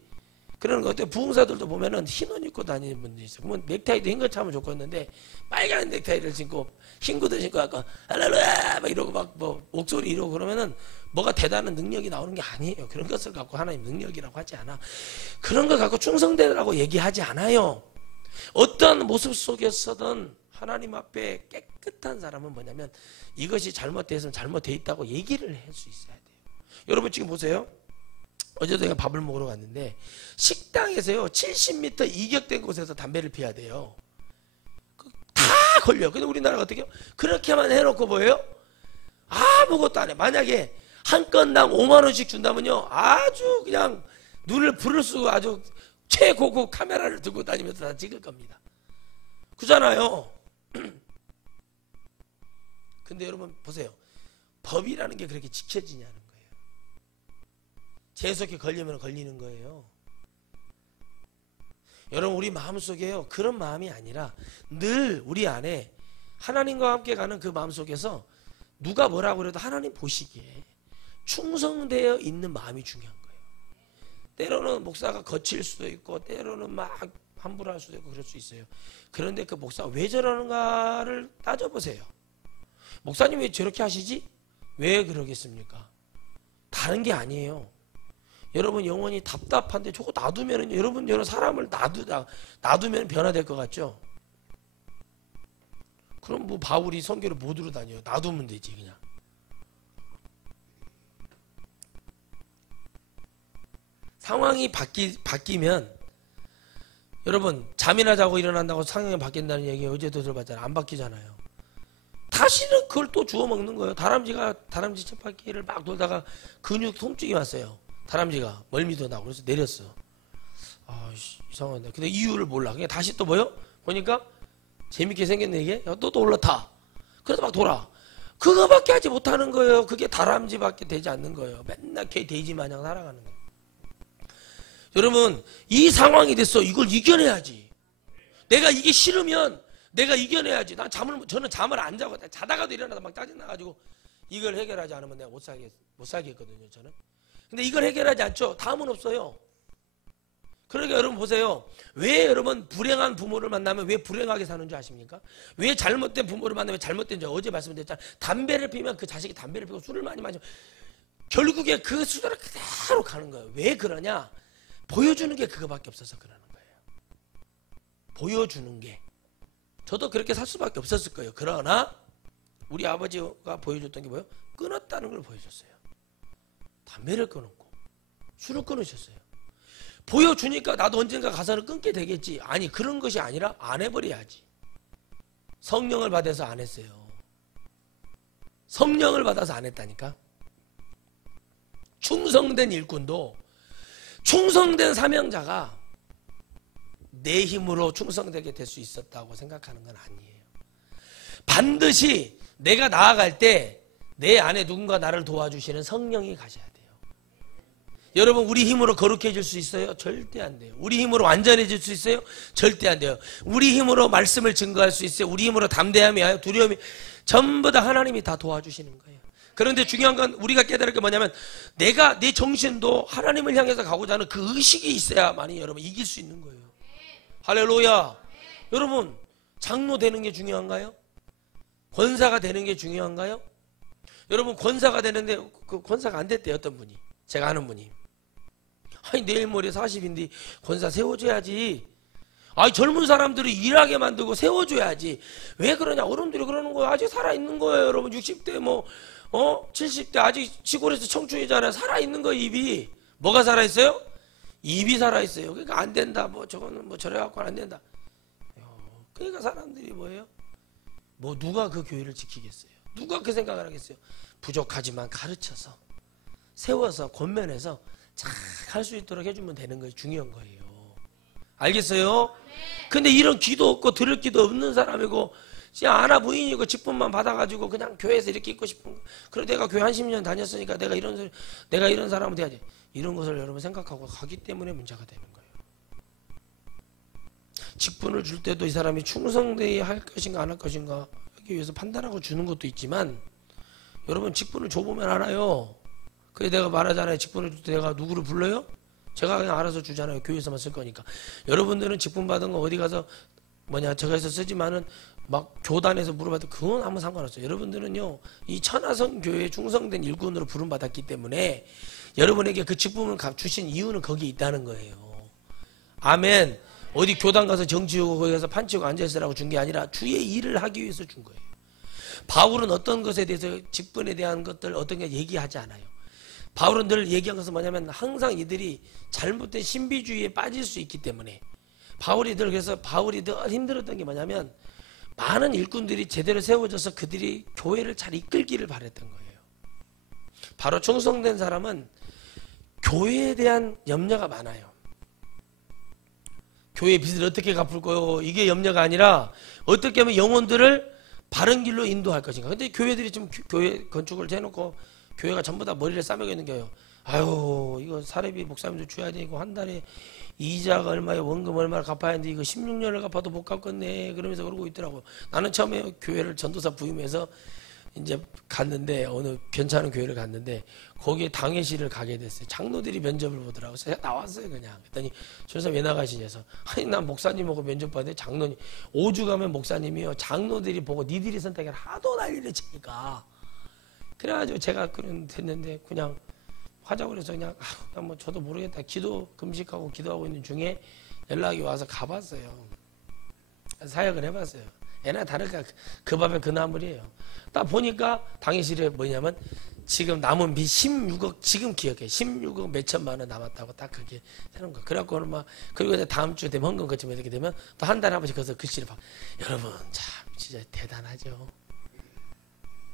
그런 거 어때? 부흥사들도 보면은 흰 옷 입고 다니는 분들이 있어요. 그러면 넥타이도 흰 거 차면 좋겠는데 빨간 넥타이를 신고 흰 구두 신고 아까 할렐루야 막 이러고 막 뭐 목소리 이러고 그러면은 뭐가 대단한 능력이 나오는 게 아니에요. 그런 것을 갖고 하나님 능력이라고 하지 않아. 그런 걸 갖고 충성되라고 얘기하지 않아요. 어떤 모습 속에서든 하나님 앞에 깨끗한 사람은 뭐냐면 이것이 잘못되어서 잘못되어 있다고 얘기를 할 수 있어야 돼요. 여러분 지금 보세요. 어제도 제가 밥을 먹으러 갔는데 식당에서요 70m 이격된 곳에서 담배를 피워야 돼요. 다 걸려. 근데 우리나라가 어떻게 해요? 그렇게만 해놓고 뭐예요? 아무것도 안 해. 만약에 한 건당 5만 원씩 준다면요 아주 그냥 눈을 부를 쓰고 아주 최고급 카메라를 들고 다니면서 다 찍을 겁니다. 그잖아요. 근데 여러분 보세요. 법이라는 게 그렇게 지켜지냐는 거예요. 재수없게 걸리면 걸리는 거예요. 여러분 우리 마음속에요 그런 마음이 아니라 늘 우리 안에 하나님과 함께 가는 그 마음속에서 누가 뭐라고 그래도 하나님 보시기에 충성되어 있는 마음이 중요한 거예요. 때로는 목사가 거칠 수도 있고 때로는 막 함부로 할 수도 있고 그럴 수 있어요. 그런데 그 목사가 왜 저러는가를 따져보세요. 목사님 왜 저렇게 하시지? 왜 그러겠습니까? 다른 게 아니에요. 여러분 영혼이 답답한데 저거 놔두면 여러분 여러 사람을 놔두면 변화될 것 같죠? 그럼 뭐 바울이 선교를 못 들어 다녀요. 놔두면 되지 그냥. 상황이 바뀌면 여러분 잠이나 자고 일어난다고 상황이 바뀐다는 얘기 어제도 들어봤잖아요. 안 바뀌잖아요. 다시는 그걸 또 주워 먹는 거예요. 다람쥐 쳇바퀴를 막 돌다가 근육 통증이 왔어요. 다람쥐가 멀미도 나고 그래서 내렸어. 아 이상한데. 근데 이유를 몰라. 그냥 다시 또 뭐요? 보니까 재밌게 생겼네 이게. 또 올라타. 그래서 막 돌아. 그거밖에 하지 못하는 거예요. 그게 다람쥐밖에 되지 않는 거예요. 맨날 걔 돼지 마냥 살아가는 거예요. 여러분 이 상황이 됐어. 이걸 이겨내야지. 내가 이게 싫으면 내가 이겨내야지. 저는 잠을 안 자고 자다가도 일어나서 막 짜증나가지고 이걸 해결하지 않으면 내가 못 살겠거든요. 저는. 근데 이걸 해결하지 않죠. 다음은 없어요. 그러니까 여러분 보세요. 왜 여러분 불행한 부모를 만나면 왜 불행하게 사는 줄 아십니까? 왜 잘못된 부모를 만나면 잘못된 줄 어제 말씀드렸잖아요. 담배를 피우면 그 자식이 담배를 피우고 술을 많이 마시면 결국에 그 수다를 그대로 가는 거예요. 왜 그러냐? 보여주는 게 그거밖에 없어서 그러는 거예요. 보여주는 게. 저도 그렇게 살 수밖에 없었을 거예요. 그러나 우리 아버지가 보여줬던 게 뭐예요? 끊었다는 걸 보여줬어요. 담배를 끊었고 술을 끊으셨어요. 보여주니까 나도 언젠가 가서는 끊게 되겠지. 아니 그런 것이 아니라 안 해버려야지. 성령을 받아서 안 했어요. 성령을 받아서 안 했다니까. 충성된 일꾼도 충성된 사명자가 내 힘으로 충성되게 될 수 있었다고 생각하는 건 아니에요. 반드시 내가 나아갈 때 내 안에 누군가 나를 도와주시는 성령이 가셔야 돼요. 여러분 우리 힘으로 거룩해질 수 있어요? 절대 안 돼요. 우리 힘으로 완전해질 수 있어요? 절대 안 돼요. 우리 힘으로 말씀을 증거할 수 있어요? 우리 힘으로 담대함이 두려움이 전부 다 하나님이 다 도와주시는 거예요. 그런데 중요한 건 우리가 깨달을 게 뭐냐면 내가 내 정신도 하나님을 향해서 가고자 하는 그 의식이 있어야만이 여러분 이길 수 있는 거예요. 할렐루야. 여러분 장로 되는 게 중요한가요? 권사가 되는 게 중요한가요? 여러분 권사가 되는데 그 권사가 안 됐대요. 어떤 분이. 제가 아는 분이. 아니 내일 모레 40인데 권사 세워줘야지. 아니 젊은 사람들을 일하게 만들고 세워줘야지. 왜 그러냐? 어른들이 그러는 거예요. 아직 살아있는 거예요. 여러분 60대 70대 아직 시골에서 청춘이잖아요. 살아있는 거예요. 입이. 뭐가 살아있어요? 입이 살아있어요. 그러니까 안 된다. 저거는 저래갖고는 안 된다. 그러니까 사람들이 뭐예요? 누가 그 교회를 지키겠어요? 누가 그 생각을 하겠어요? 부족하지만 가르쳐서 세워서 권면해서 잘 할 수 있도록 해주면 되는 거예요. 중요한 거예요. 알겠어요? 근데 이런 기도 없고 들을 기도 없는 사람이고 그냥 아나 부인이고 직분만 받아가지고 그냥 교회에서 이렇게 있고 싶은 거. 그래 내가 교회 한 10년 다녔으니까 내가 이런 사람은 돼야지. 이런 것을 여러분 생각하고 가기 때문에 문제가 되는 거예요. 직분을 줄 때도 이 사람이 충성되어야 할 것인가 안 할 것인가 하기 위해서 판단하고 주는 것도 있지만 여러분 직분을 줘보면 알아요. 그래 내가 말하잖아요. 직분을 줄 때 내가 누구를 불러요? 제가 그냥 알아서 주잖아요. 교회에서만 쓸 거니까. 여러분들은 직분 받은 거 어디 가서 저가에서 쓰지만은 막 교단에서 물어봐도 그건 아무 상관없어요. 여러분들은요, 이 천하성 교회에 충성된 일꾼으로 부름받았기 때문에 여러분에게 그 직분을 주신 이유는 거기에 있다는 거예요. 아멘. 어디 교단 가서 정치우고 거기 가서 판치우고 앉아있으라고 준 게 아니라 주의 일을 하기 위해서 준 거예요. 바울은 어떤 것에 대해서 직분에 대한 것들 어떤 게 얘기하지 않아요. 바울은 늘 얘기한 것은 뭐냐면 항상 이들이 잘못된 신비주의에 빠질 수 있기 때문에 그래서 바울이 늘 힘들었던 게 뭐냐면 많은 일꾼들이 제대로 세워져서 그들이 교회를 잘 이끌기를 바랬던 거예요. 바로 충성된 사람은 교회에 대한 염려가 많아요. 교회 빚을 어떻게 갚을 거요? 이게 염려가 아니라 어떻게 하면 영혼들을 바른 길로 인도할 것인가. 근데 교회들이 지금 교회 건축을 해놓고 교회가 전부 다 머리를 싸매고 있는 거예요. 아유, 이거 사례비 목사님도 줘야 되고 한 달에 이자가 얼마에 원금 얼마를 갚아야 하는데 이거 16년을 갚아도 못 갚겠네. 그러면서 그러고 있더라고요. 나는 처음에 교회를 전도사 부임해서 이제 갔는데 어느 괜찮은 교회를 갔는데 거기에 당회실을 가게 됐어요. 장로들이 면접을 보더라고요. 제가 나왔어요 그냥. 그랬더니 저기서 왜 나가시냐서 아니 난 목사님하고 면접 봤는데 장로님 5주 가면 목사님이요 장로들이 보고 니들이 선택해라 하도 난리를 치니까 그래가지고 제가 됐는데 그냥 하자고 그래서 그냥 뭐 저도 모르겠다. 기도 금식하고 기도하고 있는 중에 연락이 와서 가봤어요. 사역을 해봤어요. 애나 다를까 그 밥에 그 나물이에요. 딱 보니까 당회실에 뭐냐면 지금 남은 빚 16억 지금 기억해 16억 몇천만 원 남았다고 딱 그렇게 해놓은 거. 그래갖고는 막 그리고 이제 다음 주 되면 헌금 거치면 이렇게 되면 또 한 달에 한 번씩 거기서 글씨를 봐. 여러분 참 진짜 대단하죠.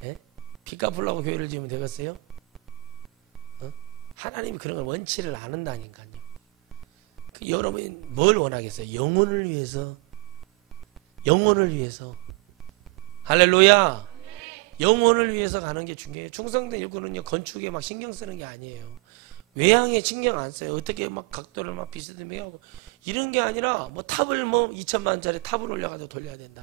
예? 빚 갚으려고 교회를 지으면 되겠어요? 하나님이 그런 걸 원치를 않는다니까요. 여러분이 뭘 원하겠어요? 영혼을 위해서. 할렐루야. 영혼을 위해서 가는 게 중요해요. 충성된 일꾼은요 건축에 막 신경 쓰는 게 아니에요. 외양에 신경 안 써요. 어떻게 막 각도를 막 비스듬하게 하고 이런 게 아니라 뭐 탑을 2천만 원짜리 탑을 올려가지고 돌려야 된다.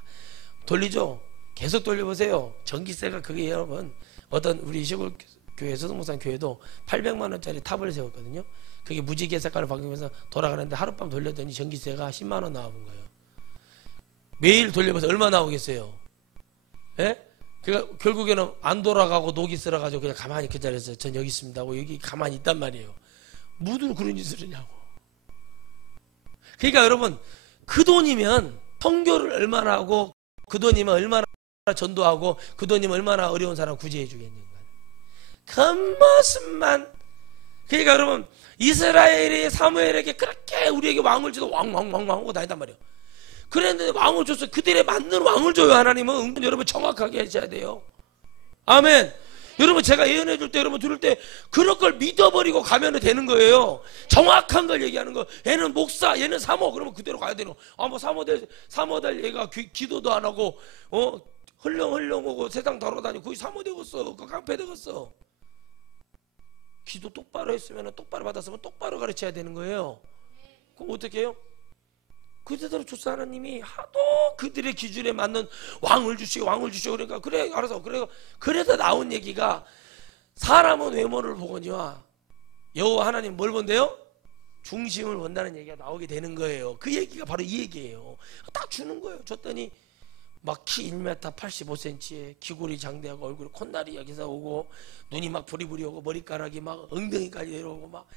돌리죠. 계속 돌려보세요. 전기세가 그게 여러분 어떤 우리 시골 교회 서동목산 교회도 800만 원짜리 탑을 세웠거든요. 그게 무지개 색깔을 바뀌면서 돌아가는데 하룻밤 돌렸더니 전기세가 10만 원 나온 거예요. 매일 돌려봐서 얼마 나오겠어요? 예? 그러니까 결국에는 안 돌아가고 녹이 쓸어가지고 그냥 가만히 그 자리에서 전 여기 있습니다 하고 여기 가만히 있단 말이에요. 무들 그런 짓을 하냐고. 그러니까 여러분 그 돈이면 선교를 얼마나 하고 그 돈이면 얼마나 전도하고 그 돈이면 얼마나 어려운 사람 구제해 주겠는가. 겉모습만. 그러니까 여러분 이스라엘이 사무엘에게 그렇게 우리에게 왕을 주도 왕 하고 다닌단 말이에요. 그랬는데 왕을 줬어. 그들에 맞는 왕을 줘요. 하나님은 은근 여러분 정확하게 하셔야 돼요. 아멘. 여러분 제가 예언해 줄 때 여러분 들을 때 그런 걸 믿어버리고 가면 되는 거예요. 정확한 걸 얘기하는 거. 얘는 목사, 얘는 사모. 그러면 그대로 가야 되는. 뭐 사모될 얘가 기도도 안 하고 헐렁헐렁하고 세상 돌아다니고 거의 사모 되겠어. 그 깡패 되겠어. 기도 똑바로 했으면 똑바로 받았으면 똑바로 가르쳐야 되는 거예요. 그럼 어떻게 해요? 그대로 조사 하나님이 하도 그들의 기준에 맞는 왕을 주시고 그러니까 그래 알아서 그래서 나온 얘기가 사람은 외모를 보거니와 여호와 하나님 뭘 본대요? 중심을 본다는 얘기가 나오게 되는 거예요. 그 얘기가 바로 이 얘기예요. 딱 주는 거예요. 줬더니 막 키 1m 85cm에 귀골이 장대하고 얼굴에 콧날이 여기서 오고 눈이 막 부리부리 오고 머리카락이 막 엉덩이까지 내려오고 막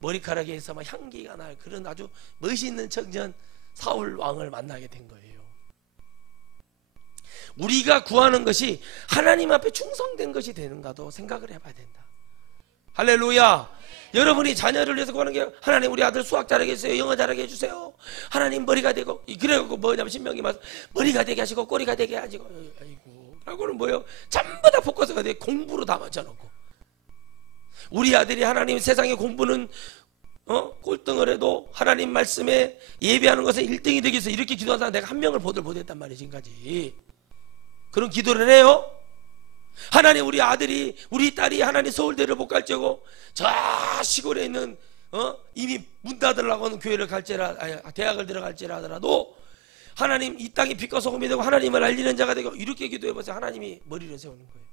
머리카락에서 막 향기가 날 그런 아주 멋있는 청년 사울 왕을 만나게 된 거예요. 우리가 구하는 것이 하나님 앞에 충성된 것이 되는가도 생각을 해봐야 된다. 할렐루야. 여러분이 자녀를 위해서 구하는 게 하나님 우리 아들 수학 잘하게 해주세요. 영어 잘하게 해주세요. 하나님 머리가 되고 그래갖고 뭐냐면 신명기 말씀 머리가 되게 하시고 꼬리가 되게 하시고 아이고 라고는 뭐예요? 전부 다 포커스가 돼. 공부로 다 맞춰놓고 우리 아들이 하나님 세상의 공부는 꼴등을 해도 하나님 말씀에 예배하는 것에 1등이 되기 위해서 이렇게 기도하다 내가 한 명을 보들 못했단 말이에요. 지금까지 그런 기도를 해요. 하나님 우리 아들이 우리 딸이 하나님 서울대를 못 갈지고 저 시골에 있는 이미 문 닫으려고 하는 교회를 대학을 들어갈지라 하더라도 하나님 이 땅이 빛과 소금이 되고 하나님을 알리는 자가 되고 이렇게 기도해보세요. 하나님이 머리를 세우는 거예요.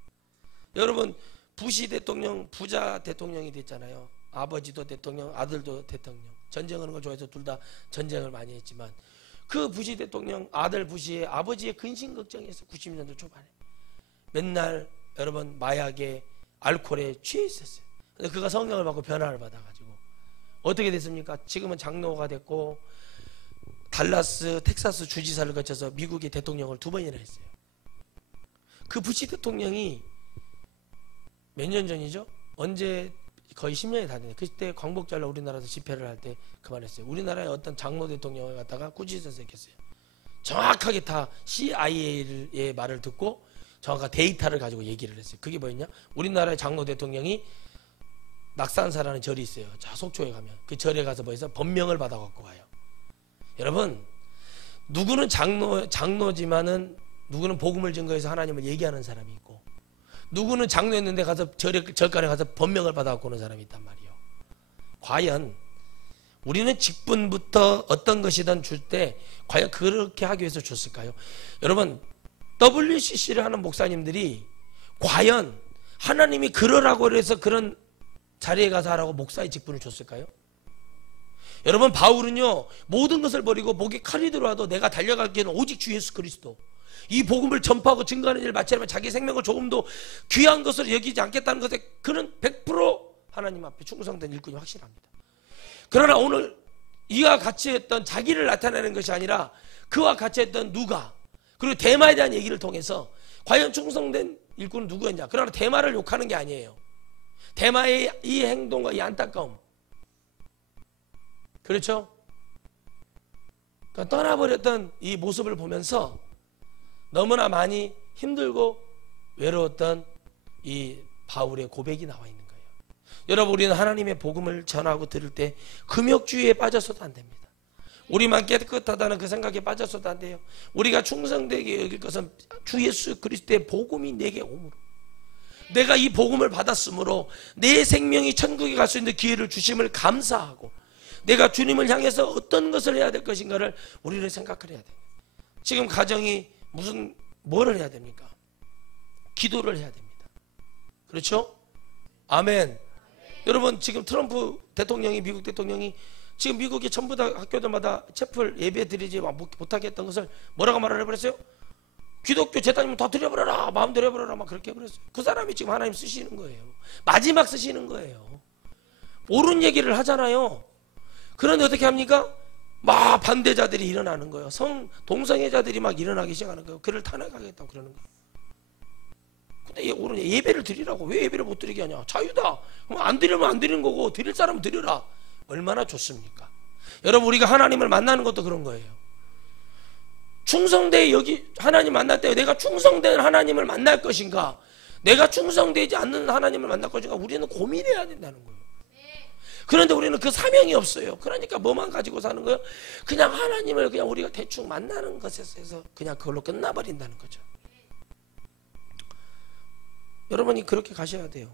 여러분 부시 대통령 부자 대통령이 됐잖아요. 아버지도 대통령, 아들도 대통령. 전쟁하는 걸 좋아해서 둘 다 전쟁을 많이 했지만 그 부시 대통령 아들 부시의 아버지의 근심 걱정에서 90년대 초반에 맨날 여러분 마약에 알코올에 취해 있었어요. 근데 그가 성령을 받고 변화를 받아가지고 어떻게 됐습니까? 지금은 장로가 됐고 달라스 텍사스 주지사를 거쳐서 미국의 대통령을 2번이나 했어요. 그 부시 대통령이 몇 년 전이죠? 언제 거의 10년이 다 됐네. 그때 광복절로 우리나라에서 집회를 할 때 그만했어요. 우리나라의 어떤 장로 대통령을 갖다가 꾸짖어서 했어요. 정확하게 다 CIA의 말을 듣고 정확한 데이터를 가지고 얘기를 했어요. 그게 뭐였냐? 우리나라의 장로 대통령이 낙산사라는 절이 있어요. 자, 속초에 가면 그 절에 가서 뭐해서 법명을 받아갖고 와요. 여러분, 누구는 장로지만은 누구는 복음을 증거해서 하나님을 얘기하는 사람이 있고, 누구는 장로였는데 가서 절간에 가서 법명을 받아갖고 오는 사람이 있단 말이에요. 과연 우리는 직분부터 어떤 것이든 줄 때 과연 그렇게 하기 위해서 줬을까요? 여러분, WCC를 하는 목사님들이 과연 하나님이 그러라고 해서 그런 자리에 가서 하라고 목사의 직분을 줬을까요? 여러분, 바울은요 모든 것을 버리고 목에 칼이 들어와도 내가 달려갈 길은 오직 주 예수 그리스도, 이 복음을 전파하고 증거하는 일을 마치려면 자기 생명을 조금도 귀한 것으로 여기지 않겠다는 것에 그는 100% 하나님 앞에 충성된 일꾼이 확실합니다. 그러나 오늘 이와 같이 했던 자기를 나타내는 것이 아니라 그와 같이 했던 누가, 그리고 대마에 대한 얘기를 통해서 과연 충성된 일꾼은 누구였냐. 그러나 대마를 욕하는 게 아니에요. 대마의 이 행동과 이 안타까움, 그렇죠? 그러니까 떠나버렸던 이 모습을 보면서 너무나 많이 힘들고 외로웠던 이 바울의 고백이 나와 있는 거예요. 여러분, 우리는 하나님의 복음을 전하고 들을 때 금욕주의에 빠져서도 안 됩니다. 우리만 깨끗하다는 그 생각에 빠져서도 안 돼요. 우리가 충성되게 여길 것은 주 예수 그리스도의 복음이 내게 오므로, 내가 이 복음을 받았으므로 내 생명이 천국에 갈 수 있는 기회를 주심을 감사하고 내가 주님을 향해서 어떤 것을 해야 될 것인가를 우리는 생각을 해야 돼요. 지금 가정이 뭐를 해야 됩니까? 기도를 해야 됩니다. 그렇죠? 아멘. 여러분, 지금 트럼프 대통령이, 미국 대통령이 지금 미국의 전부 다 학교들마다 채플 예배 드리지 못하게 했던 것을 뭐라고 말을 해버렸어요? 기독교 재단이면 다 드려버려라, 마음대로 해버려라, 막 그렇게 해버렸어요. 그 사람이 지금 하나님 쓰시는 거예요. 마지막 쓰시는 거예요. 옳은 얘기를 하잖아요. 그런데 어떻게 합니까? 막 반대자들이 일어나는 거예요. 동성애자들이 막 일어나기 시작하는 거예요. 그를 탄핵하겠다고 그러는 거예요. 근데 옳은 예배를 드리라고. 왜 예배를 못 드리게 하냐? 자유다. 그럼 안 드리면 안 드리는 거고 드릴 사람은 드려라. 얼마나 좋습니까? 여러분, 우리가 하나님을 만나는 것도 그런 거예요. 충성되 여기 하나님 만날 때 내가 충성된 하나님을 만날 것인가, 내가 충성되지 않는 하나님을 만날 것인가, 우리는 고민해야 된다는 거예요. 그런데 우리는 그 사명이 없어요. 그러니까 뭐만 가지고 사는 거예요? 그냥 하나님을 그냥 우리가 대충 만나는 것에서 그냥 그걸로 끝나버린다는 거죠. 여러분이 그렇게 가셔야 돼요.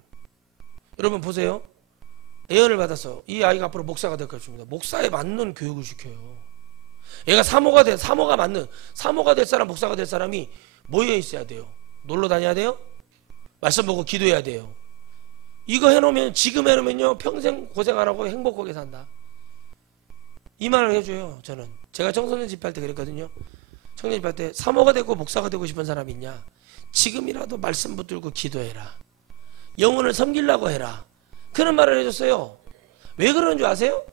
여러분 보세요. 예언을 받아서 이 아이가 앞으로 목사가 될 것입니다. 목사에 맞는 교육을 시켜요. 얘가 사모가 될 사람, 목사가 될 사람이 모여 있어야 돼요. 놀러 다녀야 돼요. 말씀 보고 기도해야 돼요. 이거 해놓으면, 지금 해놓으면요 평생 고생 안 하고 행복하게 산다. 이 말을 해줘요. 저는 제가 청소년 집회할 때 그랬거든요. 청년 집회할 때 사모가 되고 목사가 되고 싶은 사람이 있냐? 지금이라도 말씀 붙들고 기도해라. 영혼을 섬기려고 해라. 그런 말을 해줬어요. 왜 그러는 줄 아세요?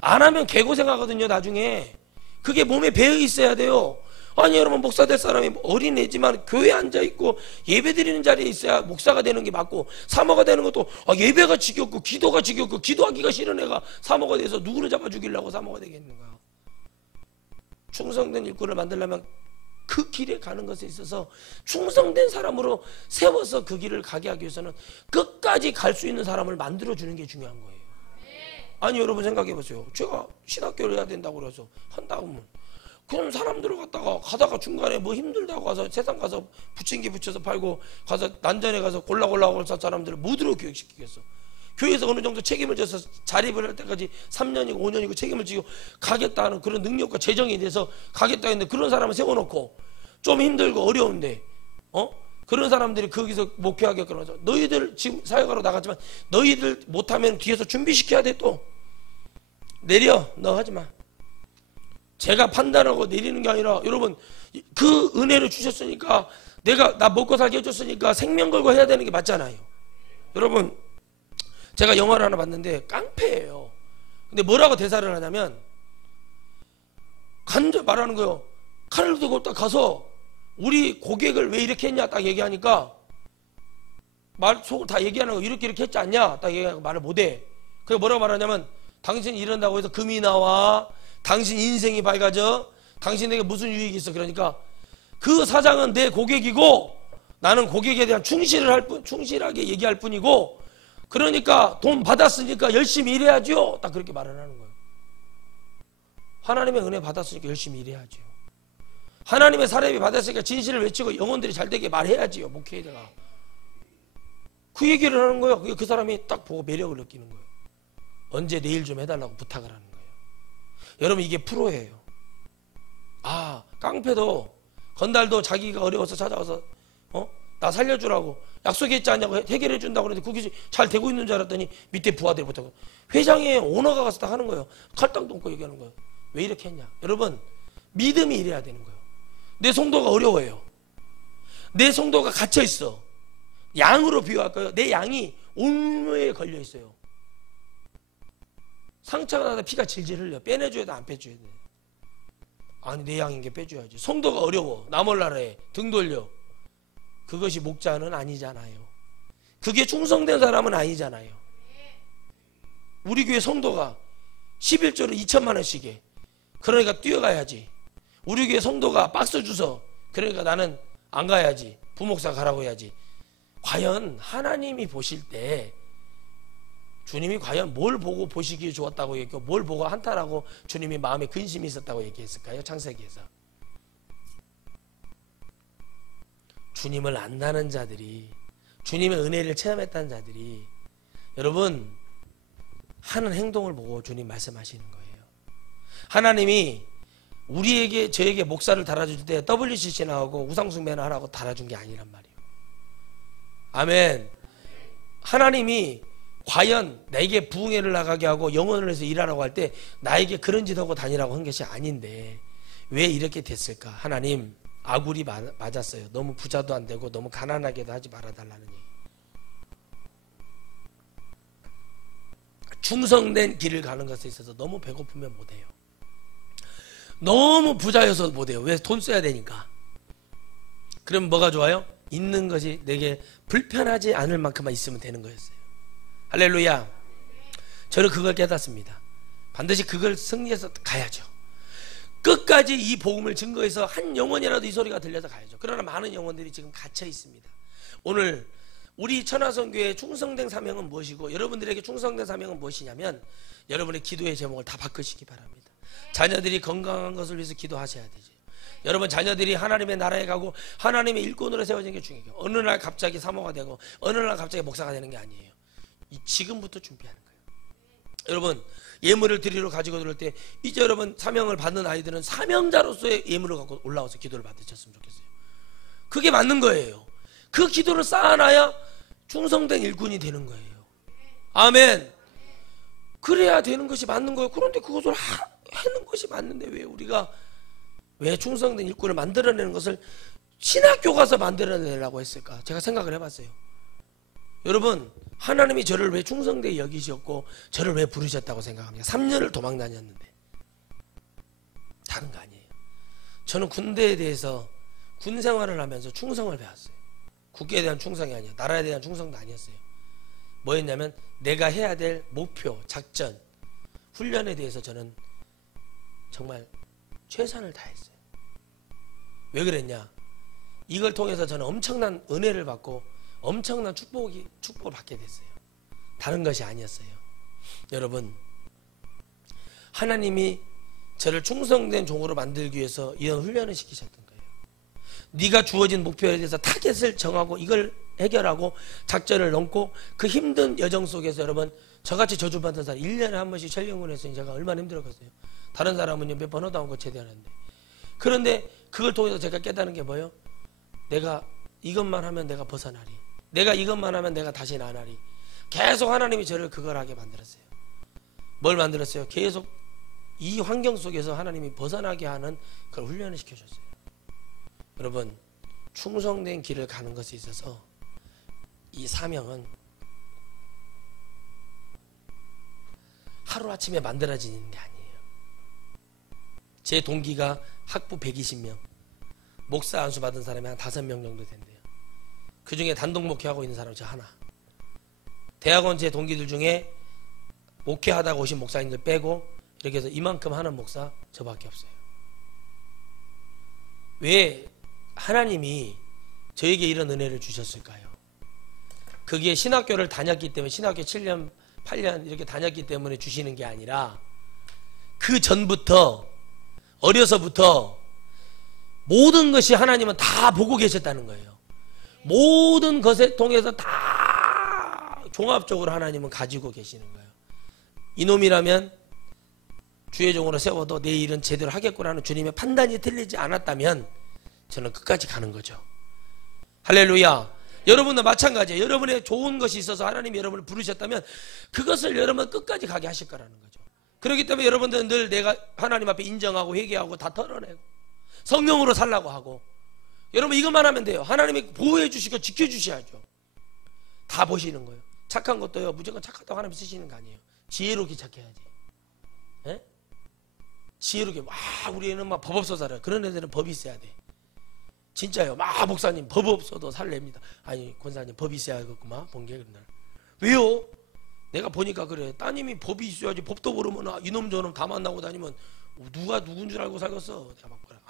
안 하면 개고생하거든요. 나중에 그게 몸에 배어 있어야 돼요. 아니 여러분, 목사 될 사람이 어린애지만 교회에 앉아있고 예배 드리는 자리에 있어야 목사가 되는 게 맞고, 사모가 되는 것도 예배가 지겹고 기도가 지겹고 기도하기가 싫은 애가 사모가 돼서 누구를 잡아 죽이려고 사모가 되겠는가. 충성된 일꾼을 만들려면 그 길에 가는 것에 있어서 충성된 사람으로 세워서 그 길을 가게 하기 위해서는 끝까지 갈 수 있는 사람을 만들어주는 게 중요한 거예요. 아니 여러분 생각해 보세요. 제가 신학교를 해야 된다고 그래서 한다면 그런 사람들을 가다가 중간에 뭐 힘들다고 가서 세상 가서 부침기 붙여서 팔고 가서 난전에 가서 골라고 살 사람들을 뭐들어 교육시키겠어. 교회에서 어느 정도 책임을 져서 자립을 할 때까지 3년이고 5년이고 책임을 지고 가겠다는 그런 능력과 재정이 돼서 가겠다 했는데, 그런 사람을 세워놓고 좀 힘들고 어려운데 그런 사람들이 거기서 목회하게 그러죠. 너희들 지금 사역하러 나갔지만 너희들 못하면 뒤에서 준비시켜야 돼. 또 내려, 너 하지마. 제가 판단하고 내리는 게 아니라, 여러분 그 은혜를 주셨으니까, 내가 나 먹고 살게 해줬으니까 생명 걸고 해야 되는 게 맞잖아요. 여러분 제가 영화를 하나 봤는데 깡패예요. 근데 뭐라고 대사를 하냐면, 간접 말하는 거예요. 칼을 들고 딱 가서 우리 고객을 왜 이렇게 했냐 딱 얘기하니까, 말 속을 다 얘기하는 거, 이렇게 했지 않냐 딱 얘기하고 말을 못해. 그래서 뭐라고 말하냐면, 당신이 이런다고 해서 금이 나와, 당신 인생이 밝아져, 당신에게 무슨 유익이 있어. 그러니까 그 사장은 내 고객이고 나는 고객에 대한 충실하게 얘기할 뿐이고, 그러니까 돈 받았으니까 열심히 일해야죠. 딱 그렇게 말을 하는 거예요. 하나님의 은혜 받았으니까 열심히 일해야죠. 하나님의 사람이 받았으니까 진실을 외치고 영혼들이 잘되게 말해야지요. 목회에다가 그 얘기를 하는 거예요. 그 사람이 딱 보고 매력을 느끼는 거예요. 언제 내일 좀 해달라고 부탁을 하는 거예요. 여러분 이게 프로예요. 아, 깡패도 건달도 자기가 어려워서 찾아와서 나 살려주라고 약속했지 않냐고 해결해 준다고 그러는데 그게 잘 되고 있는 줄 알았더니 밑에 부하들이 부탁을, 회장의 오너가 가서 다 하는 거예요. 칼당 동고 얘기하는 거예요. 왜 이렇게 했냐. 여러분 믿음이 이래야 되는 거예요. 내 성도가 어려워요. 내 성도가 갇혀 있어. 양으로 비유할까요? 내 양이 올무에 걸려 있어요. 상처가 나다 피가 질질 흘려. 빼내줘야 돼, 안 빼줘야 돼? 아니 내 양인 게 빼줘야지. 성도가 어려워. 나 몰라라 해. 등 돌려. 그것이 목자는 아니잖아요. 그게 충성된 사람은 아니잖아요. 우리 교회 성도가 11조를 2천만 원씩 해. 그러니까 뛰어가야지. 우리 교회 성도가 박스 주서, 그러니까 나는 안 가야지. 부목사 가라고 해야지. 과연 하나님이 보실 때 주님이 과연 뭘 보고 보시기에 좋았다고 얘기했고, 뭘 보고 한탄하고 주님이 마음에 근심이 있었다고 얘기했을까요? 창세기에서. 주님을 안다는 자들이, 주님의 은혜를 체험했다는 자들이 여러분 하는 행동을 보고 주님 말씀하시는 거예요. 하나님이 우리에게, 저에게 목사를 달아줄 때 WCC 나오고 우상숭배나 하라고 달아준 게 아니란 말이에요. 아멘. 하나님이 과연 내게 부흥회를 나가게 하고 영혼을 해서 일하라고 할 때 나에게 그런 짓 하고 다니라고 한 것이 아닌데 왜 이렇게 됐을까? 하나님 아굴이 맞았어요. 너무 부자도 안 되고 너무 가난하게도 하지 말아달라는 얘기. 충성된 길을 가는 것에 있어서 너무 배고프면 못해요. 너무 부자여서 못해요. 왜? 돈 써야 되니까. 그럼 뭐가 좋아요? 있는 것이 내게 불편하지 않을 만큼만 있으면 되는 거였어요. 할렐루야. 저는 그걸 깨닫습니다. 반드시 그걸 승리해서 가야죠. 끝까지 이 복음을 증거해서 한 영혼이라도 이 소리가 들려서 가야죠. 그러나 많은 영혼들이 지금 갇혀 있습니다. 오늘 우리 천하성교회의 충성된 사명은 무엇이고, 여러분들에게 충성된 사명은 무엇이냐면, 여러분의 기도의 제목을 다 바꾸시기 바랍니다. 자녀들이 건강한 것을 위해서 기도하셔야 되죠. 여러분 자녀들이 하나님의 나라에 가고 하나님의 일꾼으로 세워지는 게 중요해요. 어느 날 갑자기 사모가 되고 어느 날 갑자기 목사가 되는 게 아니에요. 지금부터 준비하는 거예요. 여러분 예물을 드리러 가지고 들어올 때, 이제 여러분 사명을 받는 아이들은 사명자로서의 예물을 갖고 올라와서 기도를 받으셨으면 좋겠어요. 그게 맞는 거예요. 그 기도를 쌓아놔야 충성된 일꾼이 되는 거예요. 아멘. 그래야 되는 것이 맞는 거예요. 그런데 그것을 하는 것이 맞는데 왜 우리가 왜 충성된 일꾼을 만들어내는 것을 신학교 가서 만들어내려고 했을까? 제가 생각을 해봤어요. 여러분 하나님이 저를 왜 충성되게 여기셨고 저를 왜 부르셨다고 생각합니까? 3년을 도망 다녔는데. 다른 거 아니에요. 저는 군대에 대해서 군 생활을 하면서 충성을 배웠어요. 국기에 대한 충성이 아니에요. 나라에 대한 충성도 아니었어요. 뭐였냐면 내가 해야 될 목표, 작전, 훈련에 대해서 저는 정말 최선을 다했어요. 왜 그랬냐? 이걸 통해서 저는 엄청난 은혜를 받고 엄청난 축복을 받게 됐어요. 다른 것이 아니었어요. 여러분 하나님이 저를 충성된 종으로 만들기 위해서 이런 훈련을 시키셨던 거예요. 네가 주어진 목표에 대해서 타겟을 정하고 이걸 해결하고 작전을 넘고 그 힘든 여정 속에서 여러분 저같이 저주받은 사람 1년에 한 번씩 철경군에서 제가 얼마나 힘들었겠어요. 다른 사람은 몇 번 하다 온 거 제대하는데. 그런데 그걸 통해서 제가 깨닫는 게 뭐예요? 내가 이것만 하면 내가 벗어나리. 내가 이것만 하면 내가 다시는 안 하리. 계속 하나님이 저를 그걸 하게 만들었어요. 뭘 만들었어요? 계속 이 환경 속에서 하나님이 벗어나게 하는 그걸 훈련을 시켜줬어요. 여러분, 충성된 길을 가는 것에 있어서 이 사명은 하루아침에 만들어지는 게 아니에요. 제 동기가 학부 120명, 목사 안수 받은 사람이 한 5명 정도 된대요. 그 중에 단독 목회하고 있는 사람이 저 하나. 대학원 제 동기들 중에 목회하다가 오신 목사님들 빼고 이렇게 해서 이만큼 하는 목사 저밖에 없어요. 왜 하나님이 저에게 이런 은혜를 주셨을까요? 그게 신학교를 다녔기 때문에, 신학교 7년 8년 이렇게 다녔기 때문에 주시는 게 아니라 그 전부터, 어려서부터 모든 것이 하나님은 다 보고 계셨다는 거예요. 모든 것에 통해서 다 종합적으로 하나님은 가지고 계시는 거예요. 이놈이라면 주의 종으로 세워도 내 일은 제대로 하겠구나는 주님의 판단이 틀리지 않았다면 저는 끝까지 가는 거죠. 할렐루야. 여러분도 마찬가지예요. 여러분의 좋은 것이 있어서 하나님이 여러분을 부르셨다면 그것을 여러분 끝까지 가게 하실 거라는 거죠. 그렇기 때문에 여러분들은 늘 내가 하나님 앞에 인정하고 회개하고 다 털어내고 성령으로 살라고 하고, 여러분 이것만 하면 돼요. 하나님이 보호해 주시고 지켜주셔야죠. 다 보시는 거예요. 착한 것도요, 무조건 착하다고 하나님 쓰시는 거 아니에요. 지혜롭게 착해야지. 예? 지혜롭게 막 우리 애는 막 법 없어 살아요. 그런 애들은 법이 있어야 돼. 진짜요. 막 목사님 법 없어도 살랍니다. 아니 권사님 법이 있어야겠구만 본게. 그날 왜요? 내가 보니까 그래. 따님이 법이 있어야지. 법도 모르면 이놈 저놈 다 만나고 다니면 누가 누군 줄 알고 살겠어. 내가 막 보라.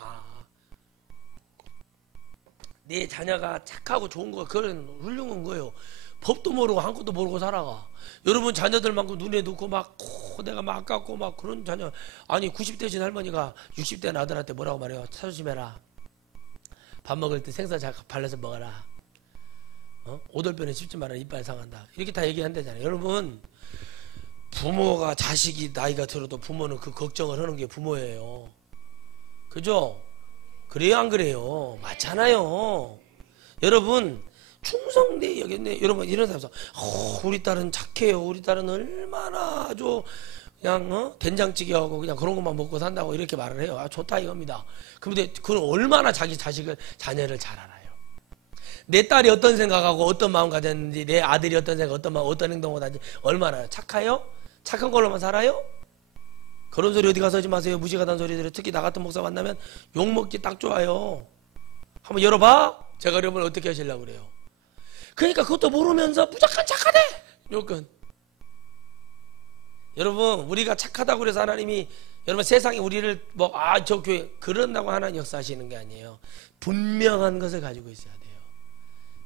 내 자녀가 착하고 좋은 거 그건 훌륭한 거예요. 법도 모르고 한 것도 모르고 살아가. 여러분 자녀들만큼 눈에 넣고 막 내가 막 아깝고 막 그런 자녀. 아니 90대신 할머니가 60대 아들한테 뭐라고 말해요? 조심해라. 밥 먹을 때 생선 잘 발라서 먹어라. 오돌뼈는 씹지 마라. 이빨 상한다. 이렇게 다 얘기한다잖아요. 여러분, 부모가 자식이 나이가 들어도 부모는 그 걱정을 하는 게 부모예요. 그죠? 그래요 안 그래요? 맞잖아요. 여러분 충성돼 여겼네. 여러분 이런 사람 우리 딸은 착해요. 우리 딸은 얼마나 아주 그냥 된장찌개하고 그냥 그런 것만 먹고 산다고 이렇게 말을 해요. 좋다 이겁니다. 그런데 그건 얼마나 자기 자녀를 잘 알아요. 내 딸이 어떤 생각하고 어떤 마음 가졌는지, 내 아들이 어떤 생각, 어떤 마음, 어떤 행동을 하는지 얼마나 착해요? 착한 걸로만 살아요? 그런 소리 어디 가서 하지 마세요. 무시가단 소리들을. 특히 나 같은 목사 만나면 욕먹기 딱 좋아요. 한번 열어봐. 제가 여러분 어떻게 하시려고 그래요? 그러니까 그것도 모르면서 무조건 착하대. 요건. 여러분 우리가 착하다고 그래서 하나님이 여러분 세상에 우리를 저 교회 그런다고 하나님 역사하시는 게 아니에요. 분명한 것을 가지고 있어야 돼요.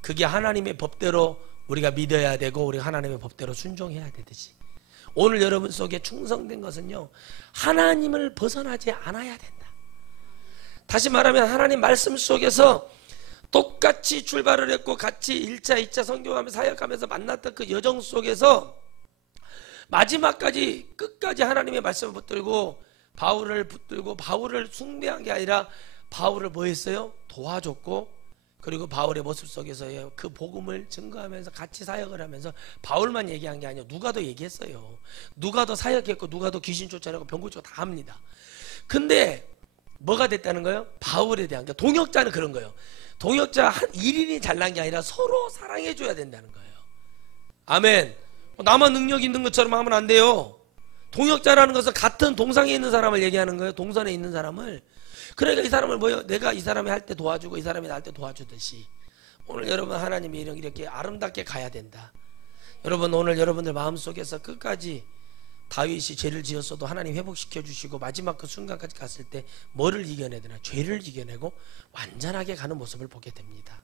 그게 하나님의 법대로 우리가 믿어야 되고 우리가 하나님의 법대로 순종해야 되듯이 오늘 여러분 속에 충성된 것은요, 하나님을 벗어나지 않아야 된다. 다시 말하면 하나님 말씀 속에서 똑같이 출발을 했고 같이 1차 2차 선교하면서 사역하면서 만났던 그 여정 속에서 마지막까지 끝까지 하나님의 말씀을 붙들고 바울을 붙들고 바울을 숭배한 게 아니라 바울을 뭐 했어요? 도와줬고, 그리고 바울의 모습 속에서의 그 복음을 증거하면서 같이 사역을 하면서 바울만 얘기한 게 아니에요. 누가 더 얘기했어요. 누가 더 사역했고 누가 더 귀신 쫓아내고 병 고치고 다 합니다. 근데 뭐가 됐다는 거예요? 바울에 대한 게. 동역자는 그런 거예요. 동역자 한 1인이 잘난 게 아니라 서로 사랑해 줘야 된다는 거예요. 아멘. 나만 능력 있는 것처럼 하면 안 돼요. 동역자라는 것은 같은 동상에 있는 사람을 얘기하는 거예요. 동선에 있는 사람을. 그러니까 이 사람을 내가 이 사람이 할 때 도와주고 이 사람이 나 할 때 도와주듯이 오늘 여러분 하나님이 이렇게 아름답게 가야 된다. 여러분 오늘 여러분들 마음속에서 끝까지 다윗이 죄를 지었어도 하나님 회복시켜 주시고 마지막 그 순간까지 갔을 때 뭐를 이겨내더나? 죄를 이겨내고 완전하게 가는 모습을 보게 됩니다.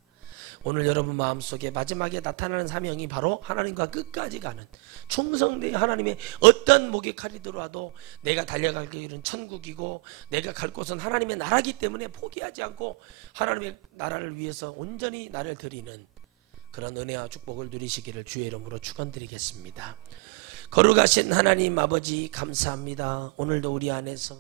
오늘 여러분 마음속에 마지막에 나타나는 사명이 바로 하나님과 끝까지 가는 충성된 하나님의 어떤 목에 칼이 들어와도 내가 달려갈 길은 천국이고 내가 갈 곳은 하나님의 나라기 때문에 포기하지 않고 하나님의 나라를 위해서 온전히 나를 드리는 그런 은혜와 축복을 누리시기를 주의 이름으로 축원드리겠습니다. 거룩하신 하나님 아버지 감사합니다. 오늘도 우리 안에서